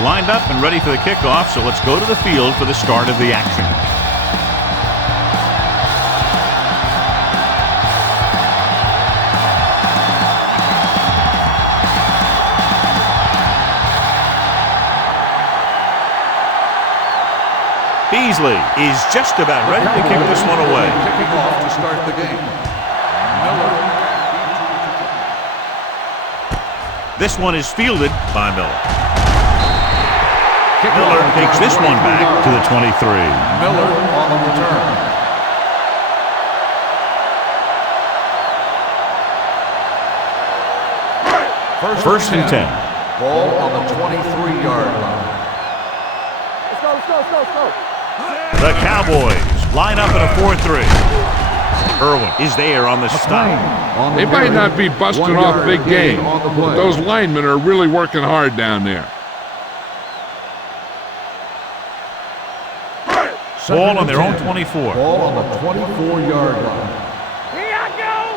They're lined up and ready for the kickoff, so let's go to the field for the start of the action. Beasley is just about ready to kick this one away. Kicking off to start the game. Miller. This one is fielded by Miller. Miller takes this one back to the 23. Miller on the return. First and 10. Ball on the 23-yard line. Let's go. The Cowboys line up in a 4-3. Irwin is there on the stop. They might not be busting off big game, but those linemen are really working hard down there. Ball on their own 24. Ball on the 24-yard line. Here I go.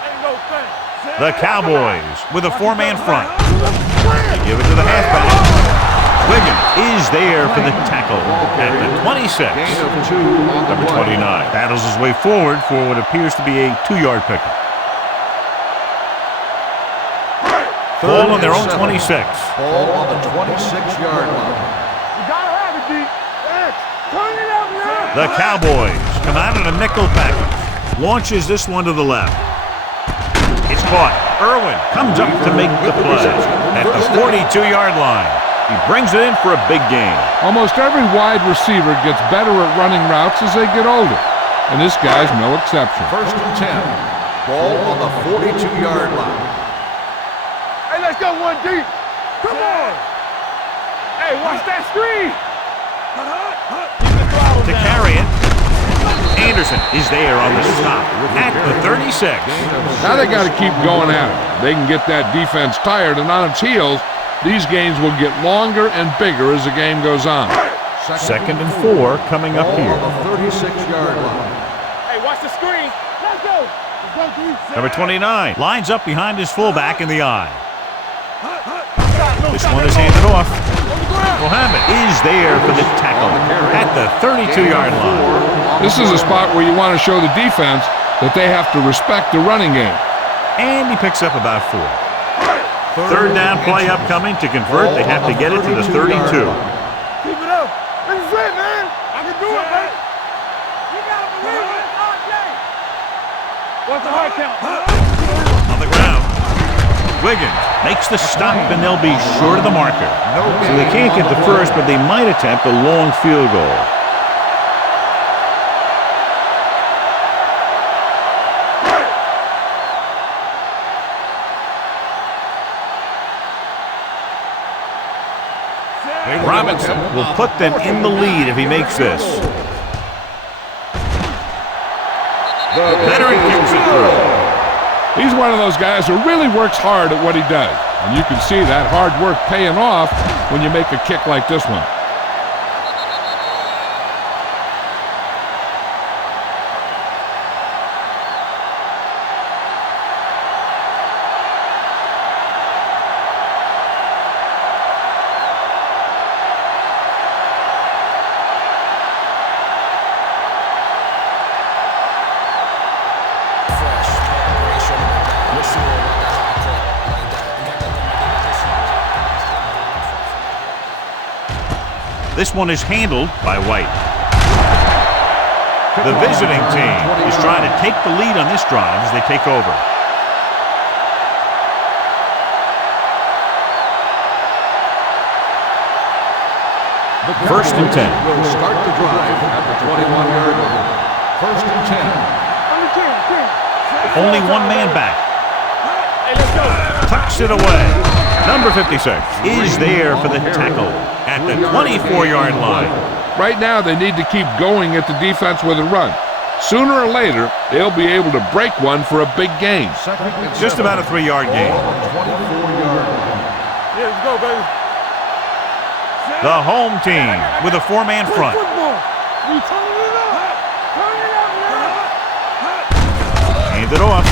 Ain't no thing. The Cowboys with a four-man front. They give it to the halfback. Wiggins is there for the tackle at the 26. Number 29 battles his way forward for what appears to be a 2-yard pickup. Ball on their own 26. Ball on the 26-yard line. You gotta have it, D. Turn it up now. The Cowboys come out in a nickel package. Launches this one to the left. It's caught. Irwin comes up to make the play at the 42-yard line. He brings it in for a big gain. Almost every wide receiver gets better at running routes as they get older, and this guy's no exception. First and 10. Ball on the 42-yard line. Hey, let's go one deep. Come on. Hey, watch that screen. To carry it, Anderson is there on the stop at the 36. Now they got to keep going at it. They can get that defense tired and on its heels. These games will get longer and bigger as the game goes on. Second and 4 coming up here. On the 36-yard line. Hey, watch the screen. Let's go. Number 29 lines up behind his fullback in the eye. This one is handed off. Mohammed is there for the tackle at the 32-yard line. This is a spot where you want to show the defense that they have to respect the running game. And he picks up about 4. Third down play upcoming. To convert, they have to get it to the 32. Keep it up. This is it, man. I can do it, man. You gotta believe it. What's the hard count? On the ground. Wiggins makes the stop, and they'll be short of the marker. So they can't get the first, but they might attempt a long field goal. Robinson will put them in the lead if he makes this. The veteran kicks it through. He's one of those guys who really works hard at what he does. And you can see that hard work paying off when you make a kick like this one. This one is handled by White. The visiting team is trying to take the lead on this drive as they take over. First and 10. Will start the drive at the 21-yard line. First and 10. Only one man back. Hey, let's go. Tucks it away. Number 56 is there for the tackle at the 24-yard line. Right now, they need to keep going at the defense with a run. Sooner or later, they'll be able to break one for a big gain. Just about a 3-yard gain. Yeah, let's go, baby. The home team with a 4-man front. We turn it up. Turn it up now. Hand it off.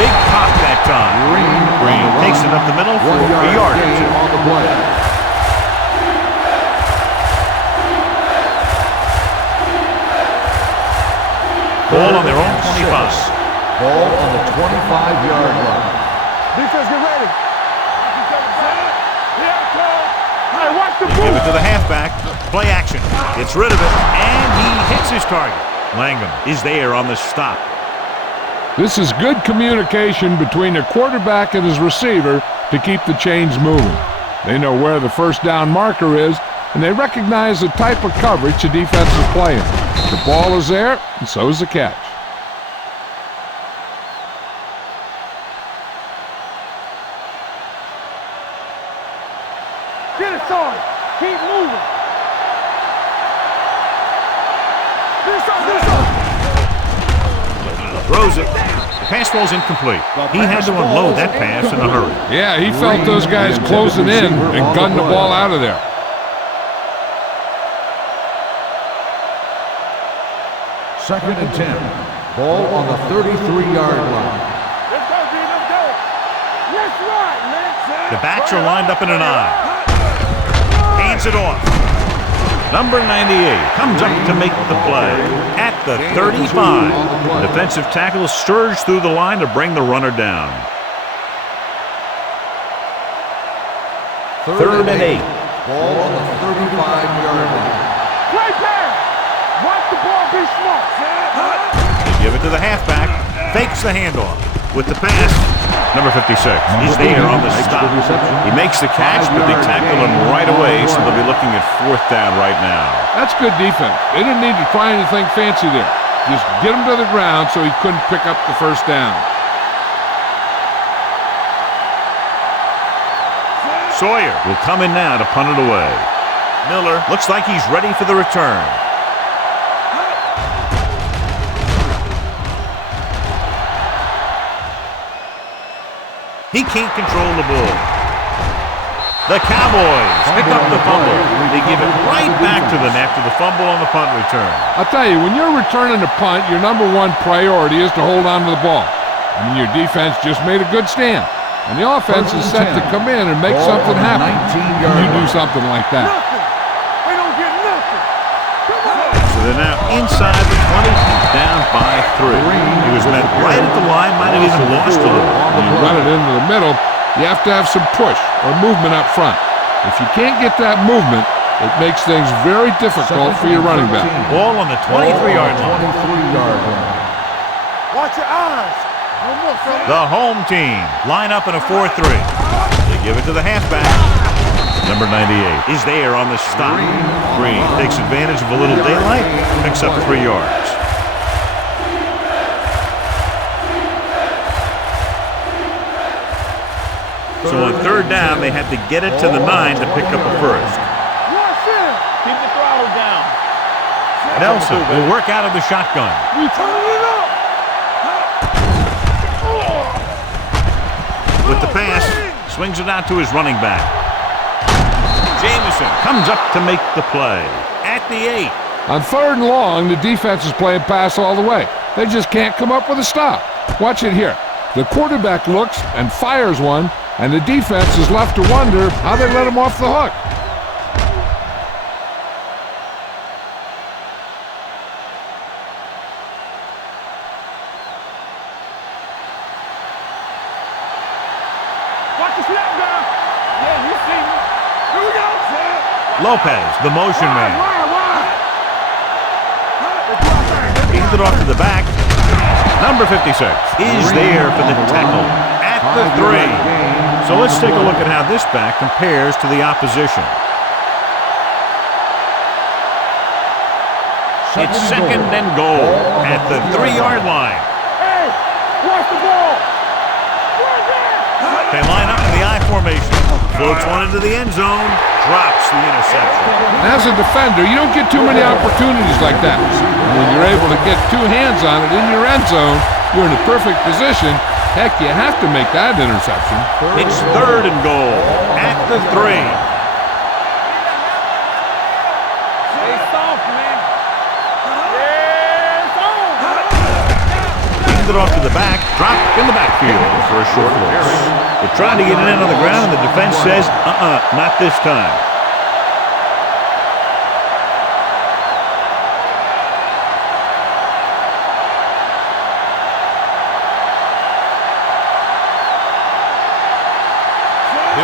Big pop that time. Green takes it up the middle for a yard or two. Ball on their own 25. Ball on the 25-yard line. Defense, get ready. Here I come. Hey, watch the Give ball. it to the halfback. Play action. Gets rid of it, and he hits his target. Langham is there on the stop. This is good communication between the quarterback and his receiver to keep the chains moving. They know where the first down marker is, and they recognize the type of coverage the defense is playing. The ball is there, and so is the catch. Get it, son. Keep moving. This up. Throws it. The pass falls incomplete. He had to unload that pass in a hurry. Yeah, he felt those guys closing in and gunned the ball out of there. Second and 10. Ball on the 33-yard line. Let's go, D. Let's go. Let's ride, man. The backs are lined up in an I. Hands it off. Number 98 comes up to make the play at the 35. The defensive tackle surged through the line to bring the runner down. Third and 8. Ball on the 35-yard line. Play pass. Watch the ball be smart. They give it to the halfback. Fakes the handoff. With the pass, number 56. He's there on the stop. He makes the catch, but they tackle him right away, so they'll be looking at fourth down right now. That's good defense. They didn't need to try anything fancy there. Just get him to the ground so he couldn't pick up the first down. Sawyer will come in now to punt it away. Miller looks like he's ready for the return. He can't control the ball. The Cowboys pick up the fumble. They give it right back to them after the fumble on the punt return. I'll tell you, when you're returning a punt, your number one priority is to hold on to the ball. I mean, your defense just made a good stand. And the offense is set to come in and make something happen. You do something like that. Nothing. They don't get nothing. Come on. So they're now inside the 20, down by 3. He was met right at the line, might have even lost a little. When you run it into the middle, you have to have some push or movement up front. If you can't get that movement, it makes things very difficult for your running back. Ball on the 23-yard line. Watch your eyes. No more, son. The home team line up in a 4-3. They give it to the halfback. Number 98 is there on the stop. Green takes advantage of a little daylight, picks up 3 yards. So on third down, they had to get it to the 9 to pick up a first. Watch him. Keep the throttle down. Nelson will work out of the shotgun. We turn it up. With the pass, swings it out to his running back. Jameson comes up to make the play at the 8. On third and long, the defense is playing pass all the way. They just can't come up with a stop. Watch it here. The quarterback looks and fires one, and the defense is left to wonder how they let him off the hook. Watch the snap down. Yeah, you see me. Here we go. Lopez, the motion man. Wide. Hands it off to the back. Number 56 is there for the tackle at the 3. So let's take a look at how this back compares to the opposition. It's second and goal at the 3-yard line. Hey, watch the ball. They line up in the I formation. Floats one into the end zone, drops the interception. As a defender, you don't get too many opportunities like that. And when you're able to get 2 hands on it in your end zone, you're in a perfect position. Heck, you have to make that interception. It's third and goal at the 3. Stay soft, man. Yeah, it's on. Hands it off to the back, drop in the backfield for a short loss. They tried to get it in on the ground, and the defense says, not this time.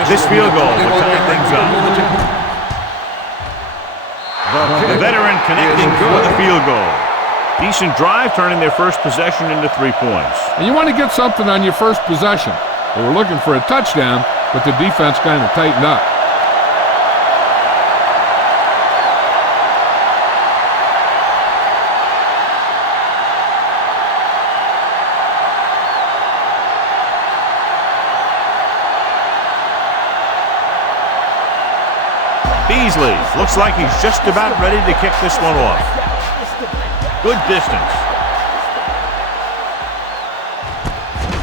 This field goal will tie things up. The veteran connecting for the field goal. Decent drive, turning their first possession into 3 points. And you want to get something on your first possession. They were looking for a touchdown, but the defense kind of tightened up. Beasley looks like he's just about ready to kick this one off. Good distance.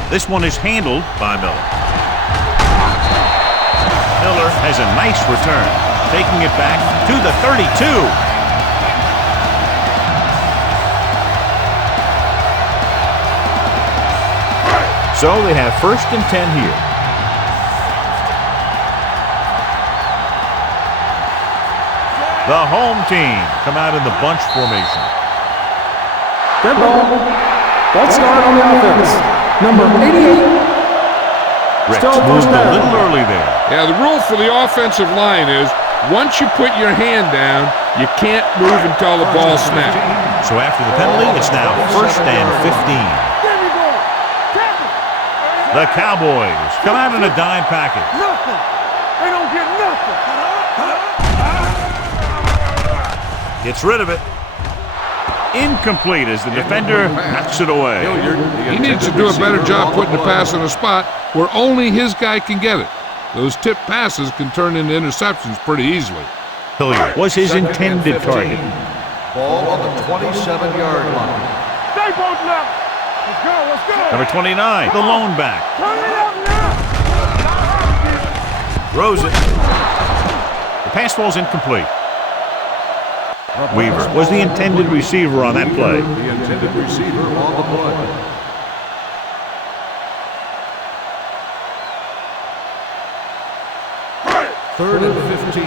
This one is handled by Miller. Miller has a nice return, taking it back to the 32. So they have 1st and 10 here. The home team come out in the bunch formation. Red ball. Ball start on the offense. Number 88. Ricks moved a little early there. Yeah, the rule for the offensive line is once you put your hand down, you can't move until the ball snaps. So after the penalty, it's now 1st and 15. The Cowboys come out in a dime package. Nothing. They don't get nothing. Gets rid of it. Incomplete as the defender knocks it away. He needs to do a better job putting the pass in a spot where only his guy can get it. Those tip passes can turn into interceptions pretty easily. Hilliard was his intended target. Ball on the 27-yard line. Stay both left. Let's go, let's go. Number 29, the lone back. Turn it up now. Throws it. The pass falls incomplete. Weaver was the intended receiver on that play. The intended receiver on the play. Third and 15.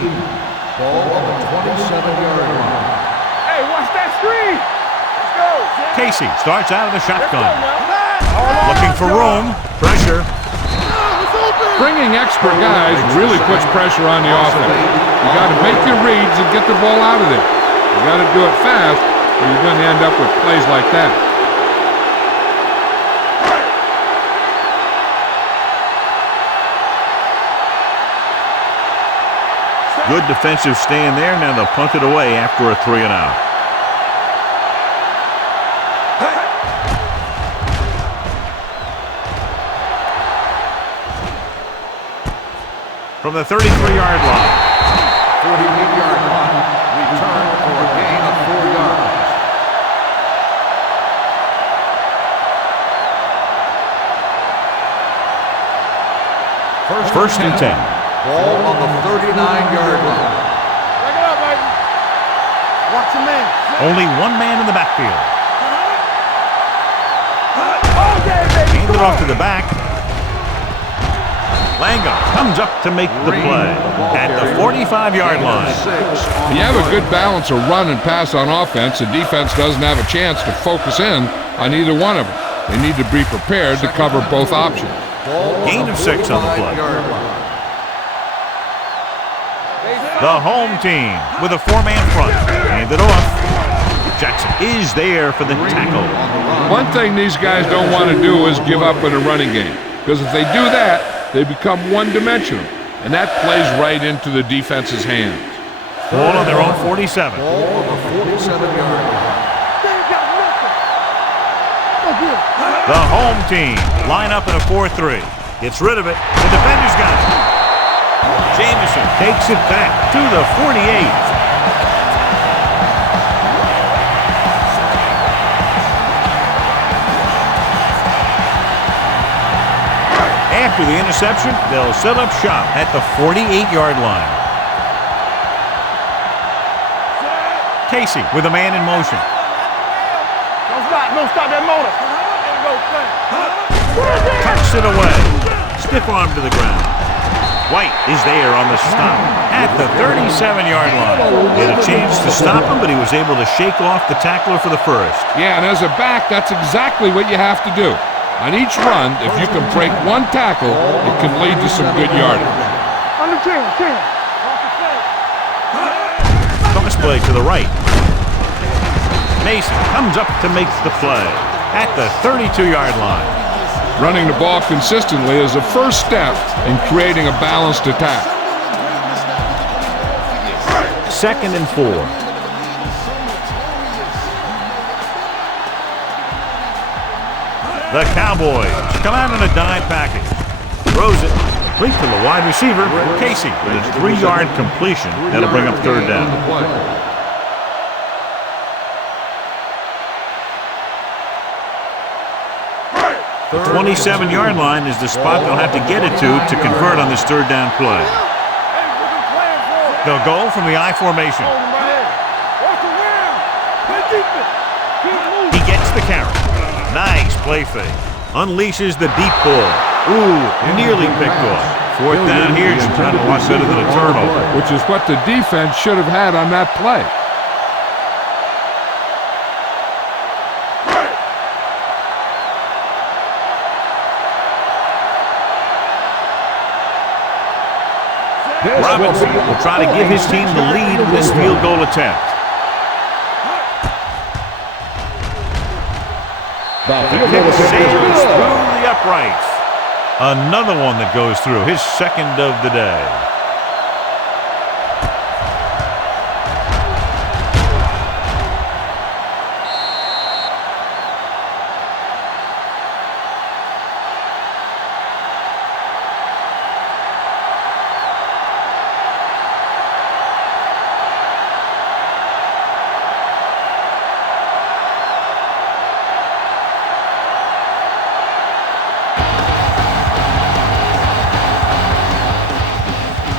Ball on the 27-yard line. Hey, watch that screen. Let's go. Casey starts out of the shotgun. Now. Looking for room. Pressure. Bringing extra guys really puts pressure on the offense. You got to make your reads and get the ball out of there. You got to do it fast, or you're going to end up with plays like that. Good defensive stand there. Now they'll punt it away after a 3 and out. From the 33-yard line. 48-yard line. Return for a gain of 4 yards. First and 10. Ball on the 39-yard line. Break it up, baby. Watch your man. Only one man in the backfield. Oh, yeah, baby. Hand it off to the back. Langham comes up to make the play at the 45-yard line. You have a good balance of run and pass on offense. The defense doesn't have a chance to focus in on either one of them. They need to be prepared to cover both options. Gain of 6 on the play. The home team with a 4-man front. Hand it off. Jackson is there for the tackle. One thing these guys don't want to do is give up in a running game, because if they do that, they become one-dimensional, and that plays right into the defense's hands. Ball on their own 47. Ball on the 47-yard line. They ain't got nothing. Go get it. The home team line up in a 4-3. Gets rid of it. The defender's got it. Jamison takes it back to the 48. After the interception, they'll set up shop at the 48-yard line. Casey with a man in motion. Don't stop that motor. Tucks it away. Stiff arm to the ground. White is there on the stop at the 37-yard line. He had a chance to stop him, but he was able to shake off the tackler for the first. Yeah, and as a back, that's exactly what you have to do. On each run, if you can break one tackle, it can lead to some good yardage. Under 10. Cross play to the right. Mason comes up to make the play at the 32-yard line. Running the ball consistently is the first step in creating a balanced attack. 2nd and 4. The Cowboys come out in a dime package. Throws it. Complete to the wide receiver, Casey, with a 3-yard completion. That'll bring up 3rd down. The 27-yard line is the spot they'll have to get it to convert on this 3rd down play. They'll go from the I formation. He gets the carry. Nice play fake. Unleashes the deep ball. Ooh, nearly picked off. 4th down here should try to watch better than a turnover. Which is what the defense should have had on that play. Robinson will try to give his team the lead in this field goal attempt. The kick sails through the uprights. Another one that goes through, his 2nd of the day.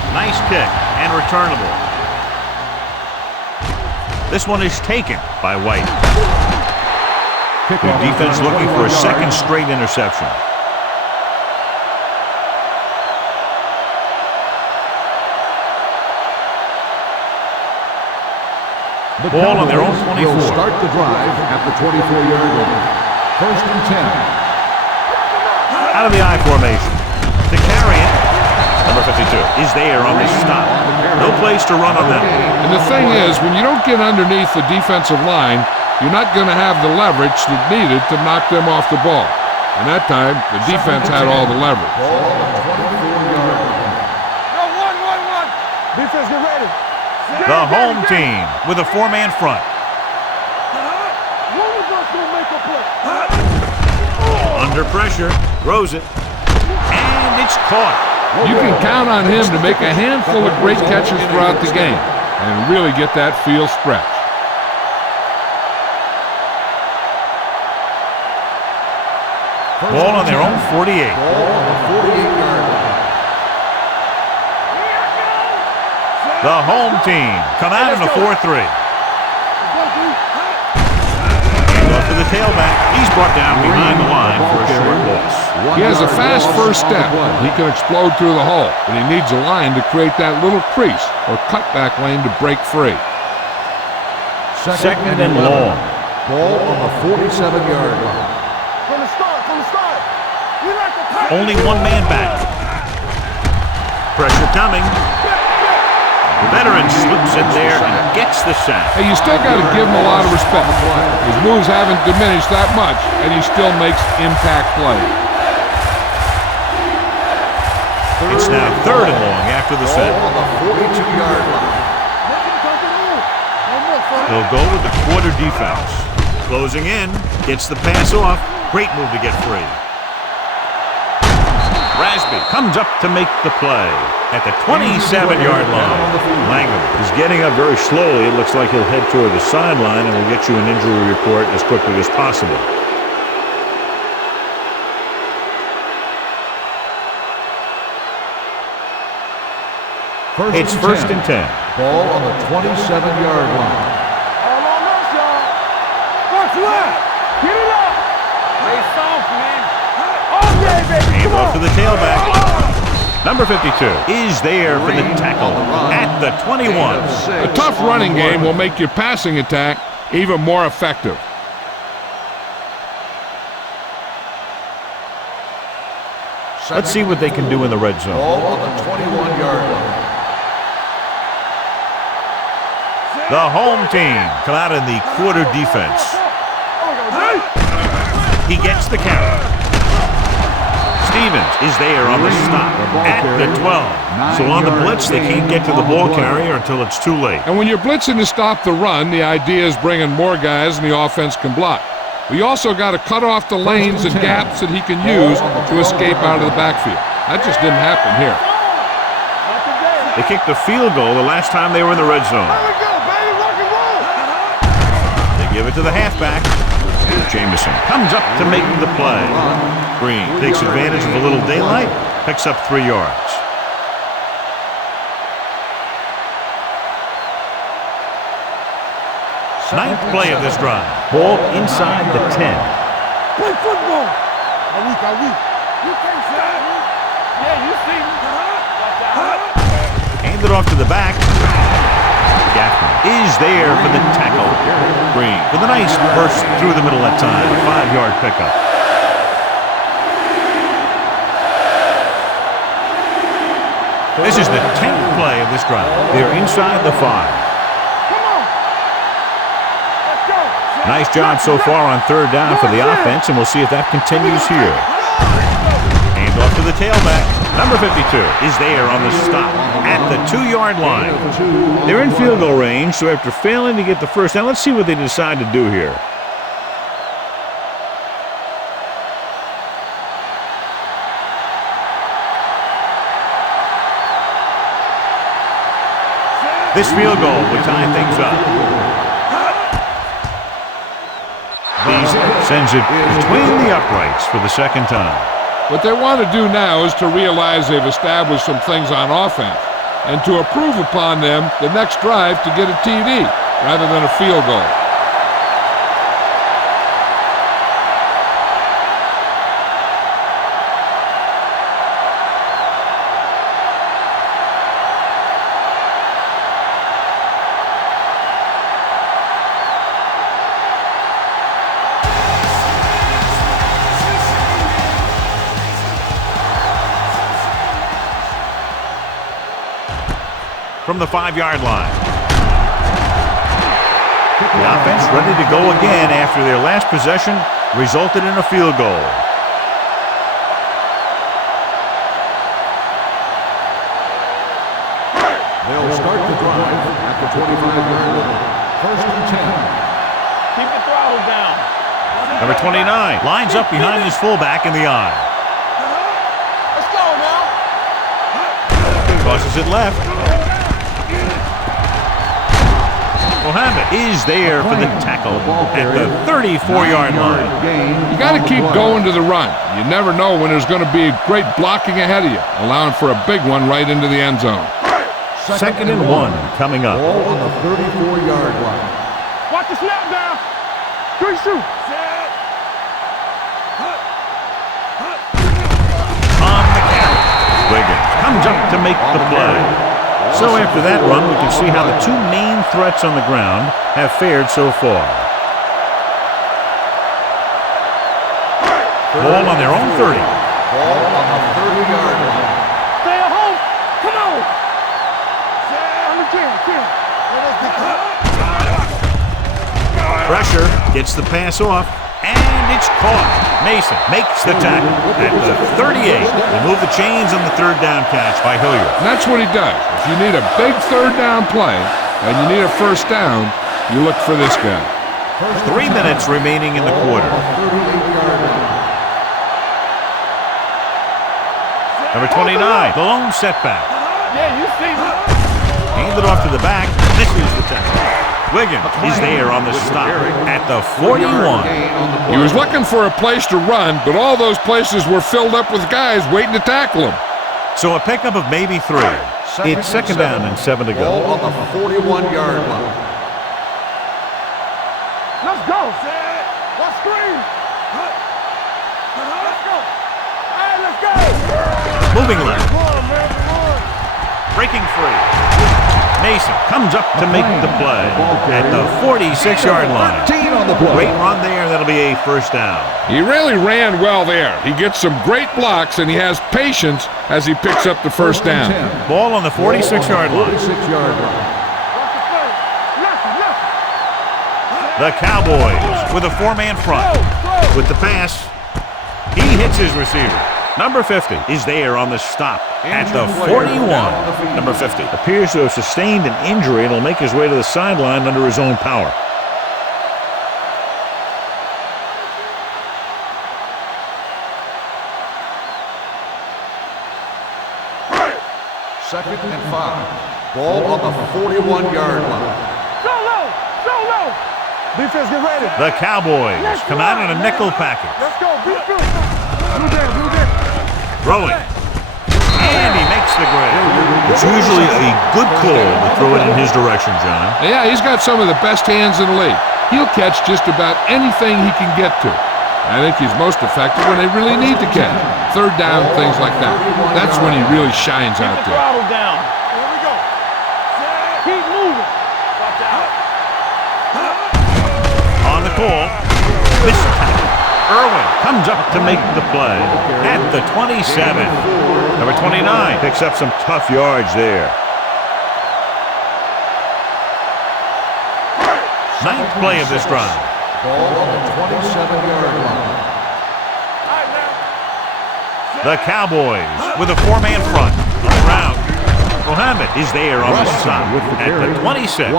Nice kick and returnable. This one is taken by White. The defense looking for a 2nd straight interception. The Ball on their own 24. Will start the drive at the 24-yard line. 1st and 10. Out of the I formation. To carry it. Number 52 is there on this stop. No place to run on that. And the thing is, when you don't get underneath the defensive line, you're not going to have the leverage that's needed to knock them off the ball. And that time, the defense had all the leverage. Defense, get ready. The home team with a 4-man front. One of us gonna make a play. Under pressure, throws it, and it's caught. You can count on him to make a handful of great catches throughout the game and really get that field stretch. Ball on their own 48. The home team come out in a 4-3. Handoff to the tailback. He's brought down behind the line for a short loss. He has a fast first step. He can explode through the hole, but he needs a line to create that little crease or cutback lane to break free. 2nd and long. Ball on the 47-yard line. From the start. We like to cut. Only one man back. Pressure coming. The veteran slips in there and gets the sack. Hey, you still got to give him a lot of respect. His moves haven't diminished that much, and he still makes impact plays. It's now 3rd and long after the set. On the 42-yard line. They'll go with the quarter defense. Closing in, gets the pass off. Great move to get free. Rasby comes up to make the play at the 27-yard line. Langham is getting up very slowly. It looks like he'll head toward the sideline, and we'll get you an injury report as quickly as possible. It's 1st and 10. Ball on the 27-yard line. All on us, y'all. What's left? Get it up. Stay soft, man. Okay, baby. Aim off to the tailback. Number 52 is there for the tackle at the 21. A tough running game will make your passing attack even more effective. Let's see what they can do in the red zone. Ball on the 21-yard line. The home team come out in the quarter defense. He gets the carry. Stevens is there on the stop at the 12. So on the blitz, they can't get to the ball carrier until it's too late. And when you're blitzing to stop the run, the idea is bringing more guys and the offense can block. We also got to cut off the lanes and gaps that he can use to escape out of the backfield. That just didn't happen here. They kicked the field goal the last time they were in the red zone. They give it to the halfback. Jameson comes up to make the play. Green takes advantage of a little daylight, picks up 3 yards. Ninth play of this drive. Ball inside the 10. Play football. Are we? You can't say it. Yeah, you see me. Hand it off to the back. Gaffney is there for the tackle. Green with a nice burst through the middle that time. 5-yard pickup. This is the 10th play of this drive. They're inside the 5. Come on. Let's go. Nice job so far on third down for the offense, and we'll see if that continues here. Hand off to the tailback. Number 52 is there on the stop at the 2-yard line. They're in field goal range, so after failing to get the first down, let's see what they decide to do here. This field goal would tie things up. Beasley sends it between the uprights for the second time. What they want to do now is to realize they've established some things on offense and to improve upon them the next drive to get a TD rather than a field goal. From the 5-yard line. The offense ready to go again after their last possession resulted in a field goal. They'll start the drive at the 25-yard line. First and 10. Keep the throttle down. Number 29 lines up behind his fullback in the eye. Let's go now. Tosses it left. Mohammed is there for the tackle at the 34-yard line. You got to keep going to the run. You never know when there's going to be great blocking ahead of you, allowing for a big one right into the end zone. Second and 1 coming up. Ball on the 34-yard line. Watch the snap down. 3 shoot. On the carry. Wiggins comes up to make the play. So after that run, we can see how the 2 main threats on the ground have fared so far. Ball on their own 30. Ball on the 30-yard line. Stay at home. Come on. Pressure gets the pass off, and it's caught. Mason makes the tackle at the 38. They move the chains on the third down catch by Hilliard. And that's what he does. If you need a big third down play and you need a first down, you look for this guy. 3 minutes remaining in the quarter. Number 29, the lone setback. Yeah, you see me. Handed off to the back. This is the tackle. Wiggins is there on the stop at the 41. He was looking for a place to run, but all those places were filled up with guys waiting to tackle him. So a pickup of maybe 3. It's second down and 7 to go. Ball on the 41-yard line. Let's go. Let's screen. Let's go. Hey, let's go. Moving left. Come on, man. Come on. Breaking free. Mason comes up to make the play at the 46-yard line. 13 on the play. Great run there. That'll be a first down. He really ran well there. He gets some great blocks, and he has patience as he picks up the first down. Ball on the 46-yard line. 46-yard line. Watch the play. Left. The Cowboys with a four-man front. With the pass, he hits his receiver. Number 50 is there on the stop at the 41. Number 50 appears to have sustained an injury and will make his way to the sideline under his own power. Second and 5. Ball on the 41-yard line. Go low! Go low! Defense, get ready. The Cowboys come out in a nickel package. Let's go. Blue down. Throwing. And he makes the grab. It's usually a good call to throw it in his direction, John. Yeah, he's got some of the best hands in the league. He'll catch just about anything he can get to. I think he's most effective when they really need to catch. Third down, things like that. That's when he really shines out there. Throttle down. Here we go. Keep moving. Watch out. On the call, this time, Irwin comes up to make the play at the 27. Number 29 picks up some tough yards there. Ninth play of this drive. Ball on the 27-yard line. The Cowboys with a four-man front. Around. Mohammed is there on the stop at the 26.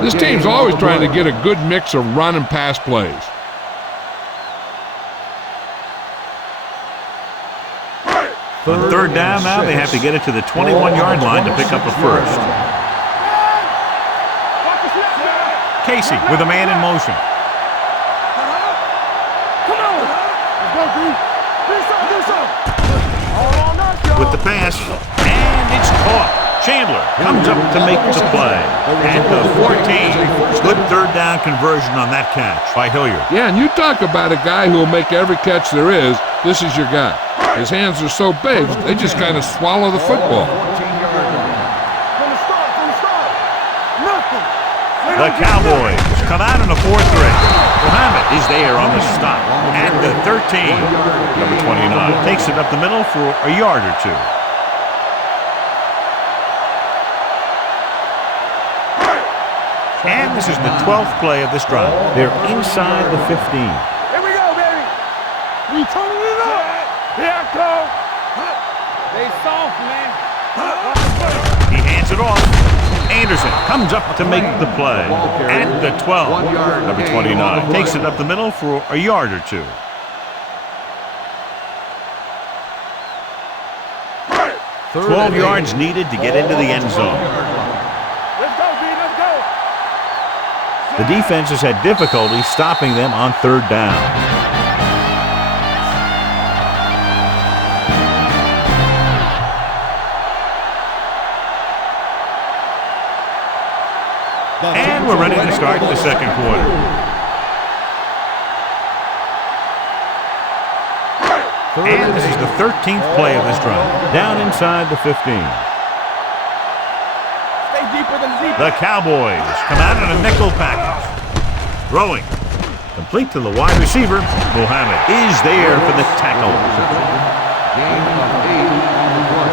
This team's always trying to get a good mix of run and pass plays. On third down now, they have to get it to the 21-yard line to pick up a first. Casey with a man in motion. With the pass, and it's caught. Chandler comes up to make the play at the 14. Good third down conversion on that catch by Hilliard. Yeah, and you talk about a guy who will make every catch there is. This is your guy. His hands are so big, they just kind of swallow the football. The Cowboys come out in a 4-3. Mohammed is there on the stop at the 13. Number 29 takes it up the middle for a yard or two. And this is the 12th play of this drive. They're inside the 15. Here we go, baby. We turning it up. Here I come. They soft, man. He hands it off. Anderson comes up to make the play at the 12. Number 29 takes it up the middle for a yard or two. Third 12 yards needed to get into the end zone. Let's go, B. Let's go. The defense has had difficulty stopping them on third down. And we're ready to start the second quarter. And this is the 13th play of this drive. Down inside the 15. Stay deeper than deep. The Cowboys come out in a nickel package. Throwing. Complete to the wide receiver. Mohammed is there for the tackle. Gain of 8 on the play.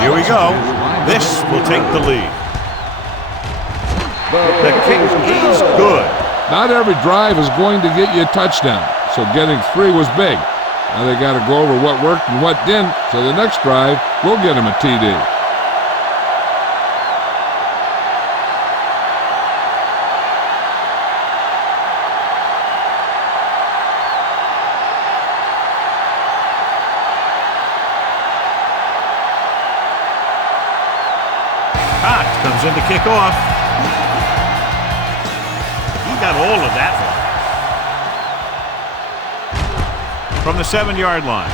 Here we go. This will take the lead. The kick is good. Not every drive is going to get you a touchdown, so getting 3 was big. Now they got to go over what worked and what didn't, so the next drive will get them a TD. Comes in to kick off. He got all of that one. From the 7-yard line.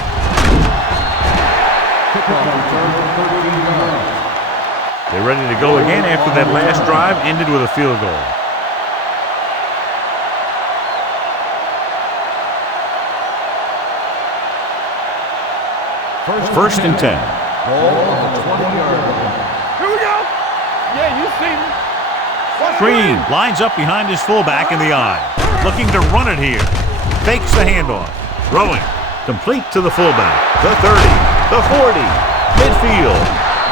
They're ready to go again after that last drive ended with a field goal. First and 10. Ball on the 20-yard line. Here we go. Yeah, you see me. Green lines up behind his fullback in the eye. looking to run it here. Fakes the handoff. Throwing. Complete to the fullback. The 30. The 40. Midfield.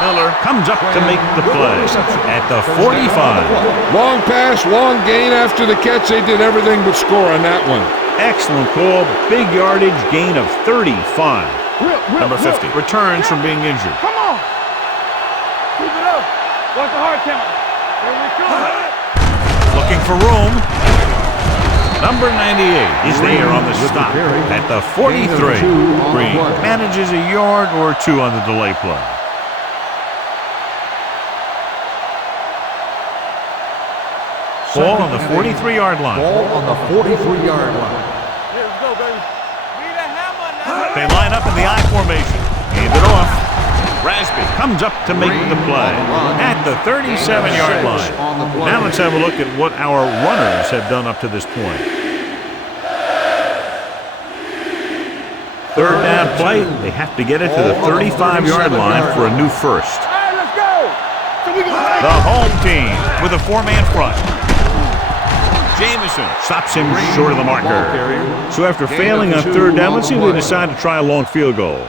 Miller comes up to make the play at the 45. Long pass, long gain after the catch. They did everything but score on that one. Excellent call. Big yardage, gain of 35. Number 50 returns from being injured. Come on. Keep it up. Watch the hard camera. Here we go. Looking for room. Number 98 is there on the stop at the 43. Green manages a yard or two on the delay play. Ball on the 43-yard line. Ball on the 43-yard line. Here we go, baby. Need a hammer now. They line up in the I formation. Hand it off. Rasby comes up to make the play at the 37-yard line. Now let's have a look at what our runners have done up to this point. Third down play. They have to get it to the 35-yard line for a new first. All right, let's go. So we gonna The home team with a four-man front. Jameson stops him short of the marker. So after failing on third down, let's see if they decide to try a long field goal.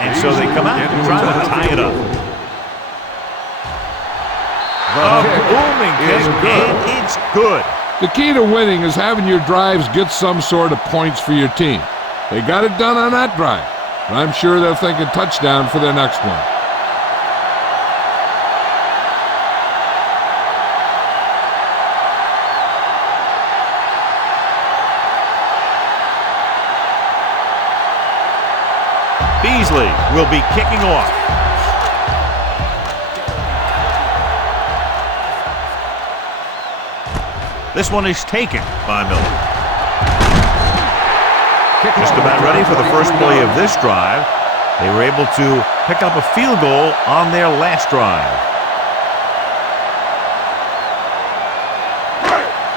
And so they come out and try to tie it up. A booming kick, and it's good. The key to winning is having your drives get some sort of points for your team. They got it done on that drive, but I'm sure they're thinking touchdown for their next one. Beasley will be kicking off. This one is taken by Miller. Just about ready for the first play of this drive. They were able to pick up a field goal on their last drive.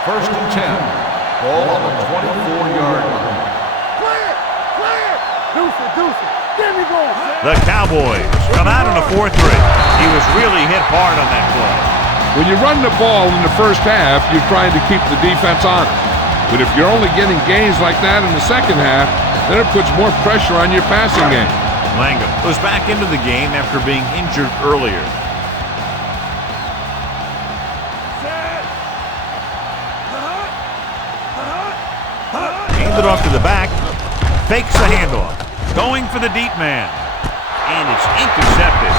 First and 10. Ball on the 24-yard line. clear. Deuce it. Give me going. The Cowboys come out in a 4-3. He was really hit hard on that play. When you run the ball in the first half, you're trying to keep the defense on it. But if you're only getting gains like that in the second half, then it puts more pressure on your passing game. Langham goes back into the game after being injured earlier. Hands it off to the back. Fakes the handoff. Going for the deep man. And it's intercepted.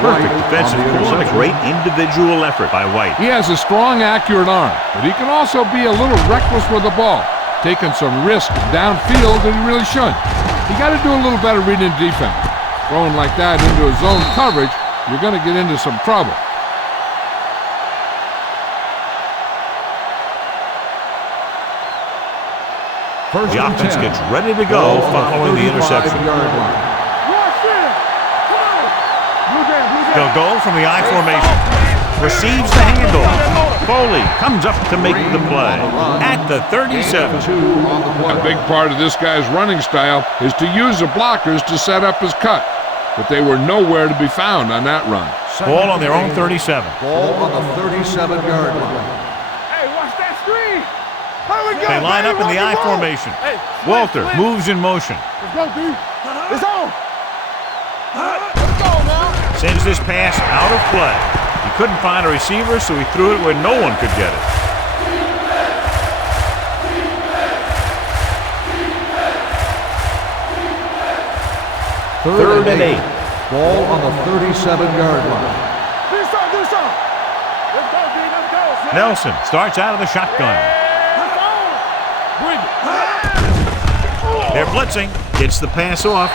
Perfect defensive call and a great individual effort by White. He has a strong, accurate arm, but he can also be a little reckless with the ball, taking some risks downfield that he really shouldn't. You got to do a little better reading defense. Throwing like that into a zone coverage, you're going to get into some trouble. First The and offense 10. gets ready to go following the interception. 35-yard line. They'll go from the I formation. Receives the handoff. Foley comes up to make the play at the 37. A big part of this guy's running style is to use the blockers to set up his cut, but they were nowhere to be found on that run. Ball on their own 37. Ball on the 37-yard line. Hey, watch that screen. Here we go, They line up in the I formation. Walter moves in motion. Let's go, D. It's on. Let's go now. Sends this pass out of play. He couldn't find a receiver, so he threw it where no one could get it. Third and 8. Ball on the 37-yard line. Do some. Let's go, D. Let's go. Nelson starts out of the shotgun. Let's go. Bring it. They're blitzing. Gets the pass off.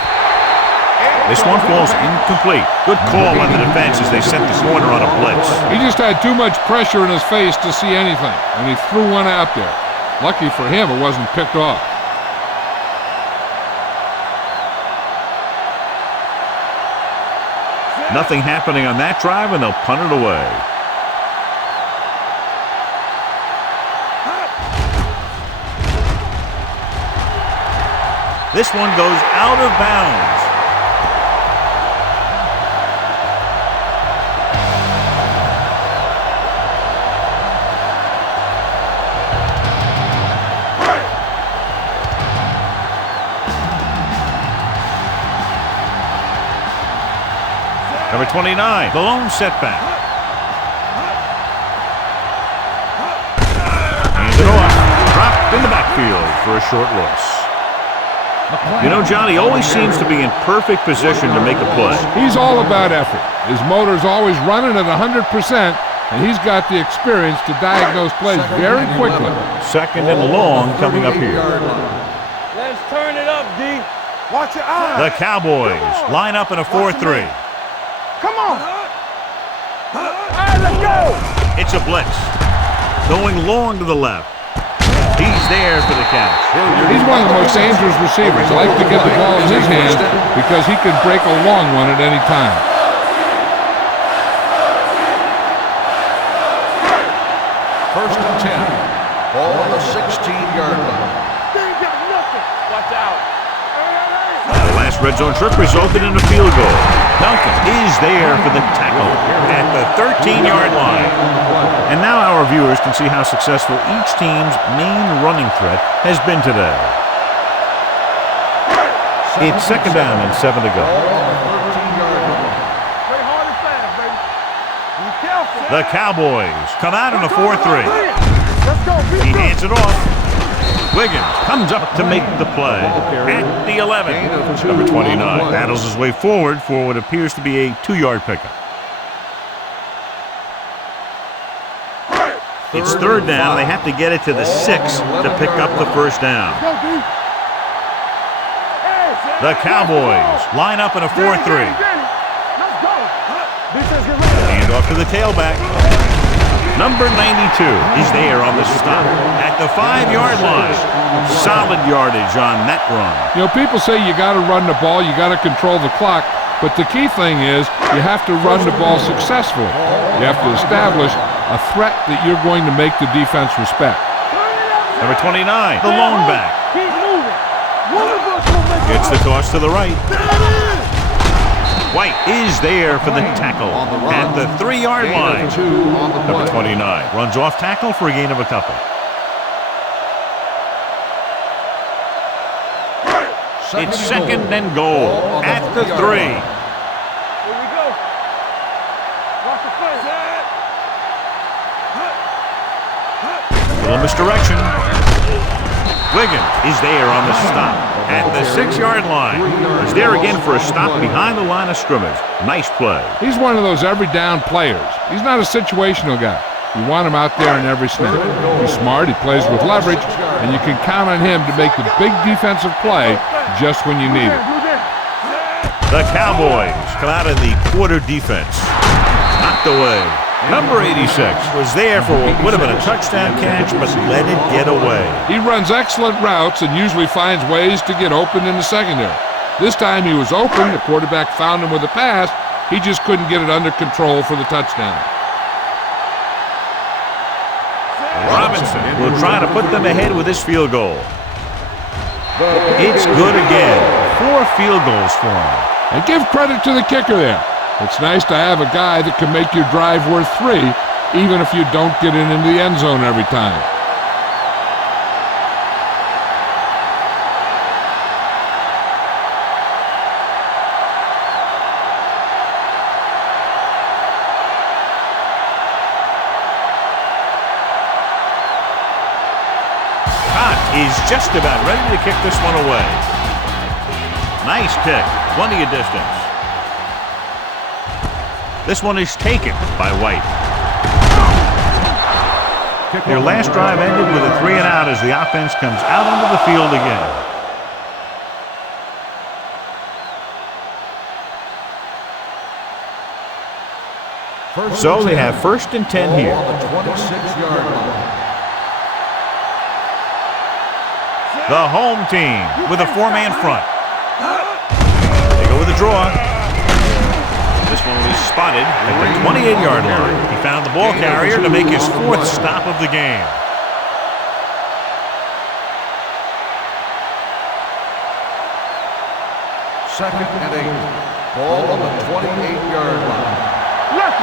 This one falls incomplete. Good call on the defense as they sent the corner on a blitz. He just had too much pressure in his face to see anything, and he threw one out there. Lucky for him, it wasn't picked off. Nothing happening on that drive, and they'll punt it away. This one goes out of bounds. Number 29, the lone setback. Hands it off. Dropped in the backfield for a short loss. You know, Johnny always seems to be in perfect position to make a play. He's all about effort. His motor's always running at 100%, and he's got the experience to diagnose plays very quickly. Second and long coming up here. Let's turn it up, D. Watch your eyes. The Cowboys line up in a 4-3. Come on. All right, let's go. It's a blitz. Going long to the left. He's there for the catch. He's one of the most dangerous receivers. I like to get the ball in his hands because he can break a long one at any time. First and 10. Ball on the 16-yard line. They ain't got nothing. Watch out. The last red zone trip resulted in a field goal. Duncan is there for the tackle at the 13-yard line. And now our viewers can see how successful each team's main running threat has been today. It's second down and 7 to go. Play hard and fast, baby. Be careful. The Cowboys come out in a 4-3. Let's go. He hands it off. Wiggins comes up to make the play at the 11. Number 29 battles his way forward for what appears to be a 2-yard pickup. It's third down. They have to get it to the 6 to pick up the first down. The Cowboys line up in a 4-3. Let's go. Hand off to the tailback. Number 92 is there on the stop at the 5-yard line. Solid yardage on that run. You know, people say you got to run the ball, you got to control the clock, but the key thing is you have to run the ball successfully. You have to establish a threat that you're going to make the defense respect. Number 29, the lone back. Keep moving. One of us will make Gets the toss to the right. White is there for the tackle at the 3-yard line. Number 29 runs off tackle for a gain of a couple. It's second and goal at the 3. Here we go. Watch the play. Little misdirection. Wiggins is there on the stop at the 6-yard line. He's there again for a stop behind the line of scrimmage. Nice play. He's one of those every down players. He's not a situational guy. You want him out there in every snap. He's smart, he plays with leverage, and you can count on him to make the big defensive play just when you need it. The Cowboys come out of the quarter defense. Knocked away. Number 86 was there for what would have been a touchdown catch, but let it get away. He runs excellent routes and usually finds ways to get open in the secondary. This time he was open, the quarterback found him with a pass, he just couldn't get it under control for the touchdown. Robinson will try to put them ahead with this field goal. It's good again. 4 field goals for him. And give credit to the kicker there. It's nice to have a guy that can make your drive worth 3, even if you don't get it into the end zone every time. Cott is just about ready to kick this one away. Nice kick. Plenty of distance. This one is taken by White. Their last drive ended with a 3-and-out as the offense comes out onto the field again. So they have first and 10 here. The home team with a 4-man front. They go with a draw. This one was spotted at the 28-yard line. He found the ball carrier to make his 4th stop of the game. Second and 8. Ball on the 28-yard line. Left.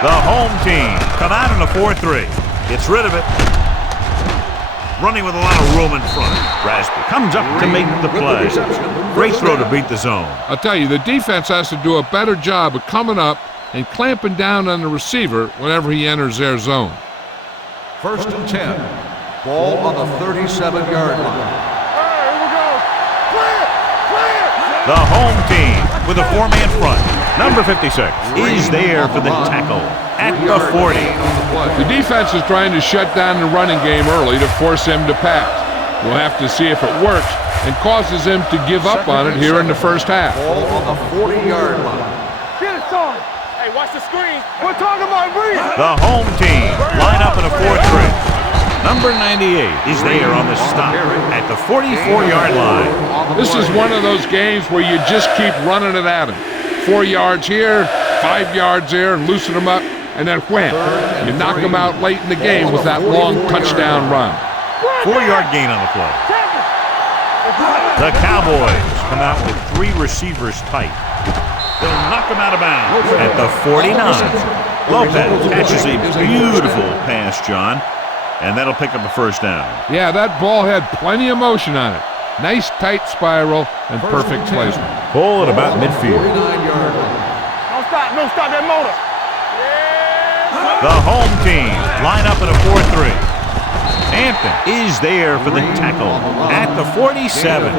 The home team come out in a 4-3. Gets rid of it. Running with a lot of room in front. Raspberry comes up to make the play. Great throw to beat the zone. I'll tell you, the defense has to do a better job of coming up and clamping down on the receiver whenever he enters their zone. First and 10. Ball on the 37-yard line. Here we go. Clear. The home team with a 4-man front. Number 56 is there for the tackle at the 40. The defense is trying to shut down the running game early to force him to pass. We'll have to see if it works and causes him to give up on it here in the first half. Ball on the 40-yard line. Get it, son. Hey, watch the screen. We're talking about breathe. The home team line up in a 4-3. Number 98 is there on the stop at the 44-yard line. This is one of those games where you just keep running it at him. 4 yards here, 5 yards there, and loosen them up, and then wham. You knock them out late in the game with that long touchdown run. 4-yard gain on the play. The Cowboys come out with 3 receivers tight. They'll knock them out of bounds at the 49. Lopez catches a beautiful pass, John, and that'll pick up a first down. Yeah, that ball had plenty of motion on it. Nice tight spiral and perfect placement. Ball at about midfield. 49-yard line. Don't stop that motor. The home team line up in a 4-3. Hampton is there for the tackle at the 47.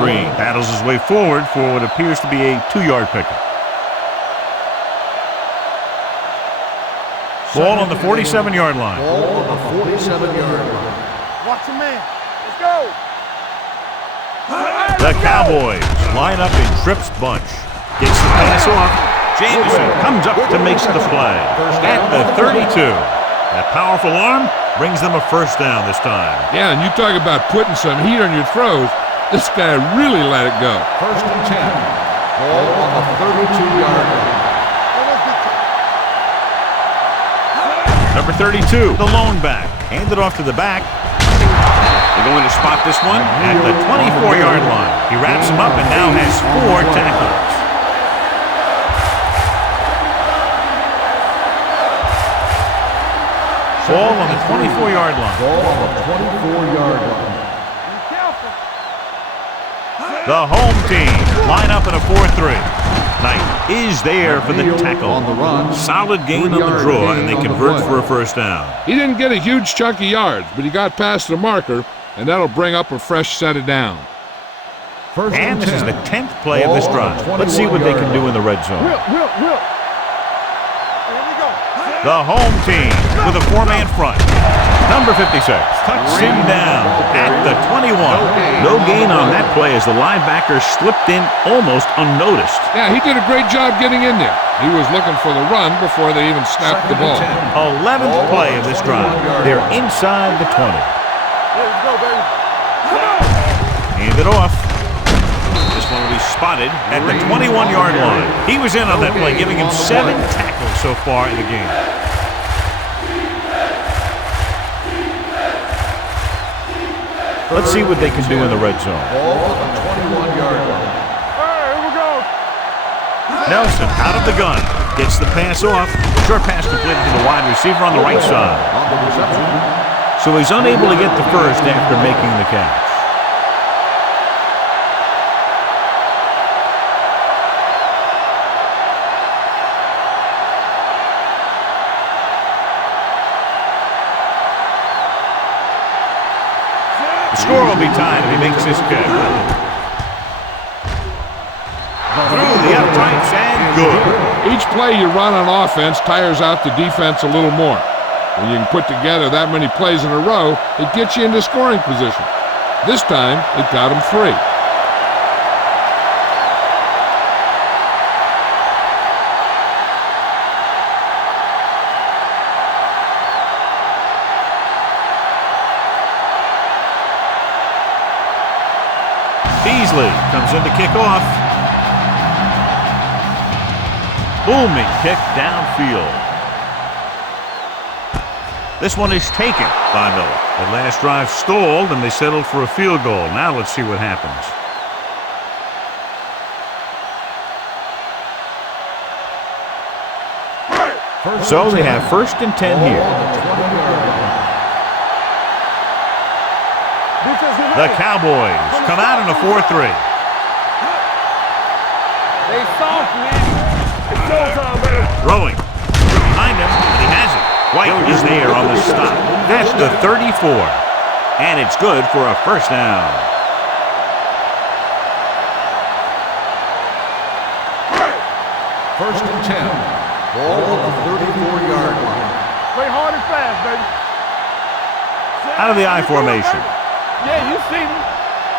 Green battles his way forward for what appears to be a 2-yard pickup. Ball on the 47-yard line. Ball on the 47-yard line. Watch the man. Let's go. The Cowboys line up in Tripp's bunch. Gets the pass off. Jameson comes up to make the play at the 32. That powerful arm brings them a first down this time. Yeah, and you talk about putting some heat on your throws. This guy really let it go. First and 10. Ball on the 32-yard line. Number 32, the lone back. Handed off to the back. They're going to spot this one at the 24-yard line. He wraps him up and now has 4 tackles. Ball on the 24-yard line. Ball on the 24-yard line. The home team line up in a 4-3. Knight is there for the tackle. On the run. Solid gain on the draw, and they convert for a first down. He didn't get a huge chunk of yards, but he got past the marker, and that'll bring up a fresh set of downs. First And this is 10. the 10th play of this drive. Let's see what they can do in the red zone. Will. Here we go. The home team with a 4-man front. Number 56 cuts him down at the 21. No gain on that play as the linebacker slipped in almost unnoticed. Yeah, he did a great job getting in there. He was looking for the run before they even snapped the ball. 11th play of this drive. They're inside the 20. Let's go, baby. Hand it off. This one will be spotted at the 21-yard line. He was in on that play, giving him 7 tackles so far in the game. Let's see what they can do in the red zone. Ball on the 21-yard line. Here we go. Nelson out of the gun. Gets the pass off. Short pass completed to the wide receiver on the right side. On the reception. So he's unable to get the first after making the catch. The score will be tied if he makes this kick. Through the uprights and good. Each play you run on offense tires out the defense a little more. When you can put together that many plays in a row, it gets you into scoring position. This time, it got him 3. Beasley comes in to kick off. Booming kick downfield. This one is taken by Miller. The last drive stalled, and they settled for a field goal. Now let's see what happens. So they have 1st and 10 here. The Cowboys come out in a 4-3. They soft, man. It's showtime, man. Throwing. Behind him, and he has it. White is there on the stop. That's the 34. And it's good for a first down. First and 10. Ball on the 34-yard line. Play hard and fast, baby. Out of the I formation. Yeah, you see me.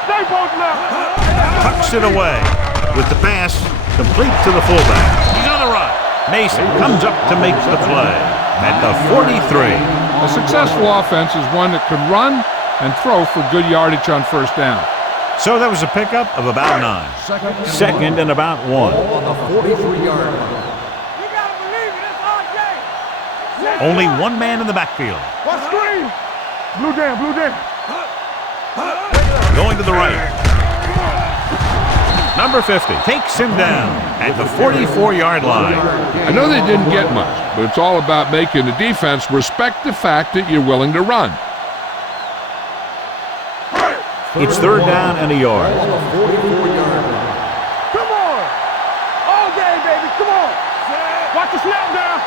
Stay both now. Tucks it away with the pass complete to the fullback. He's on the run. Mason comes up to make the play at the 43. A successful offense is one that can run and throw for good yardage on first down. So that was a pickup of about 9. Second and about 1. Ball on the 43-yard line. You gotta believe it. It's our game. Only one man in the backfield. What screen? Blue jam, blue jam. Going to the right. Number 50 takes him down at the 44-yard line. I know they didn't get much, but it's all about making the defense respect the fact that you're willing to run. It's 3rd down and a yard. On the 44-yard line. Come on. All game, baby. Come on. Watch the snap down.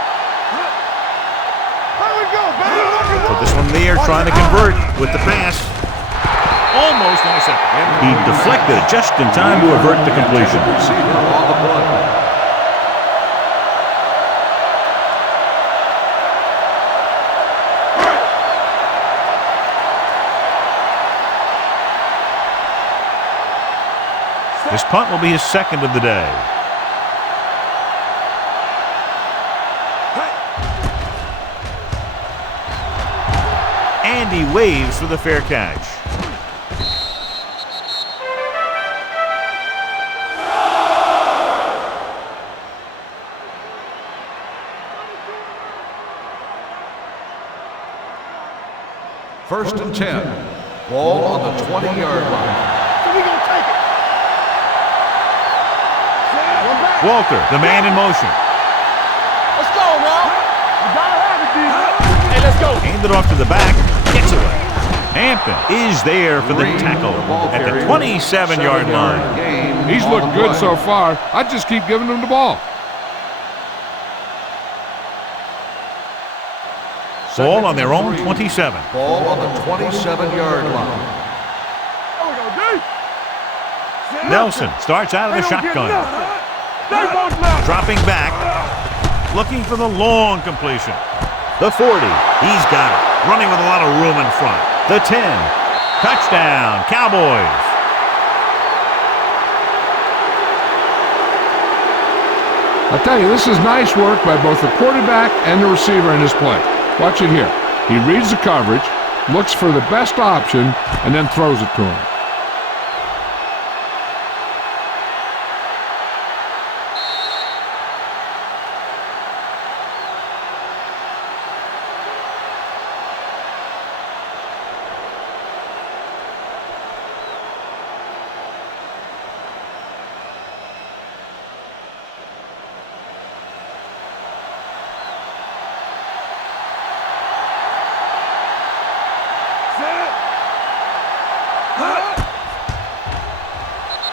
There we go, baby. Put this one in the air, trying to convert with the pass. Almost intercepted. He deflected it just in time to avert the completion. Receiver on the play. This punt will be his 2nd of the day. And he waves for the fair catch. First and 10. Ball on the 20-yard line. So we gonna take it. Walter, the man in motion. Let's go, now. You gotta have it, D. Hey, let's go. Handed off to the back. Gets away. Hampton is there for the tackle at the 27-yard line. He's looked good so far. I'd just keep giving him the ball. Ball on their own 27. Ball on the 27-yard line. There we go, D. Nelson starts out of the shotgun. Stay both now. Dropping back. Looking for the long completion. The 40. He's got it. Running with a lot of room in front. The 10. Touchdown, Cowboys. I'll tell you, this is nice work by both the quarterback and the receiver in this play. Watch it here. He reads the coverage, looks for the best option, and then throws it to him.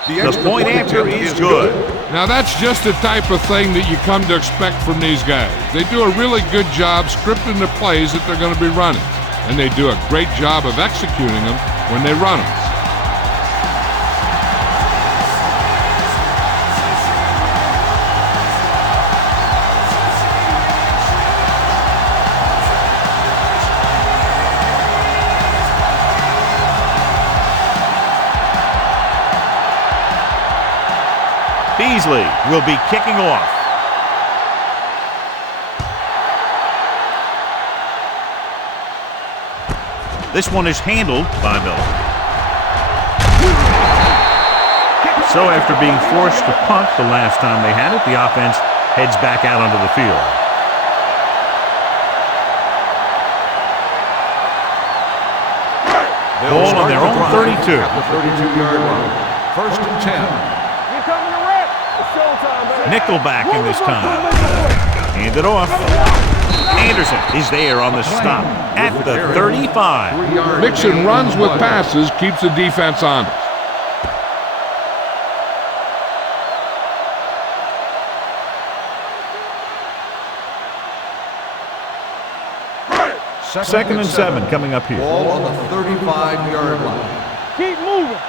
The point after is good. Now that's just the type of thing that you come to expect from these guys. They do a really good job scripting the plays that they're going to be running, and they do a great job of executing them when they run them. Beasley will be kicking off. This one is handled by Miller. So after being forced to punt the last time they had it, the offense heads back out onto the field. Ball on their own 32. At the 32-yard line. First and 10. You're coming to rep. It's showtime, baby. Nickelback in this time. Hand it off. Anderson is there on the stop at the 35. Mixing runs with passes keeps the defense honest. Second and 7 coming up here. Ball on the 35-yard line. Keep moving.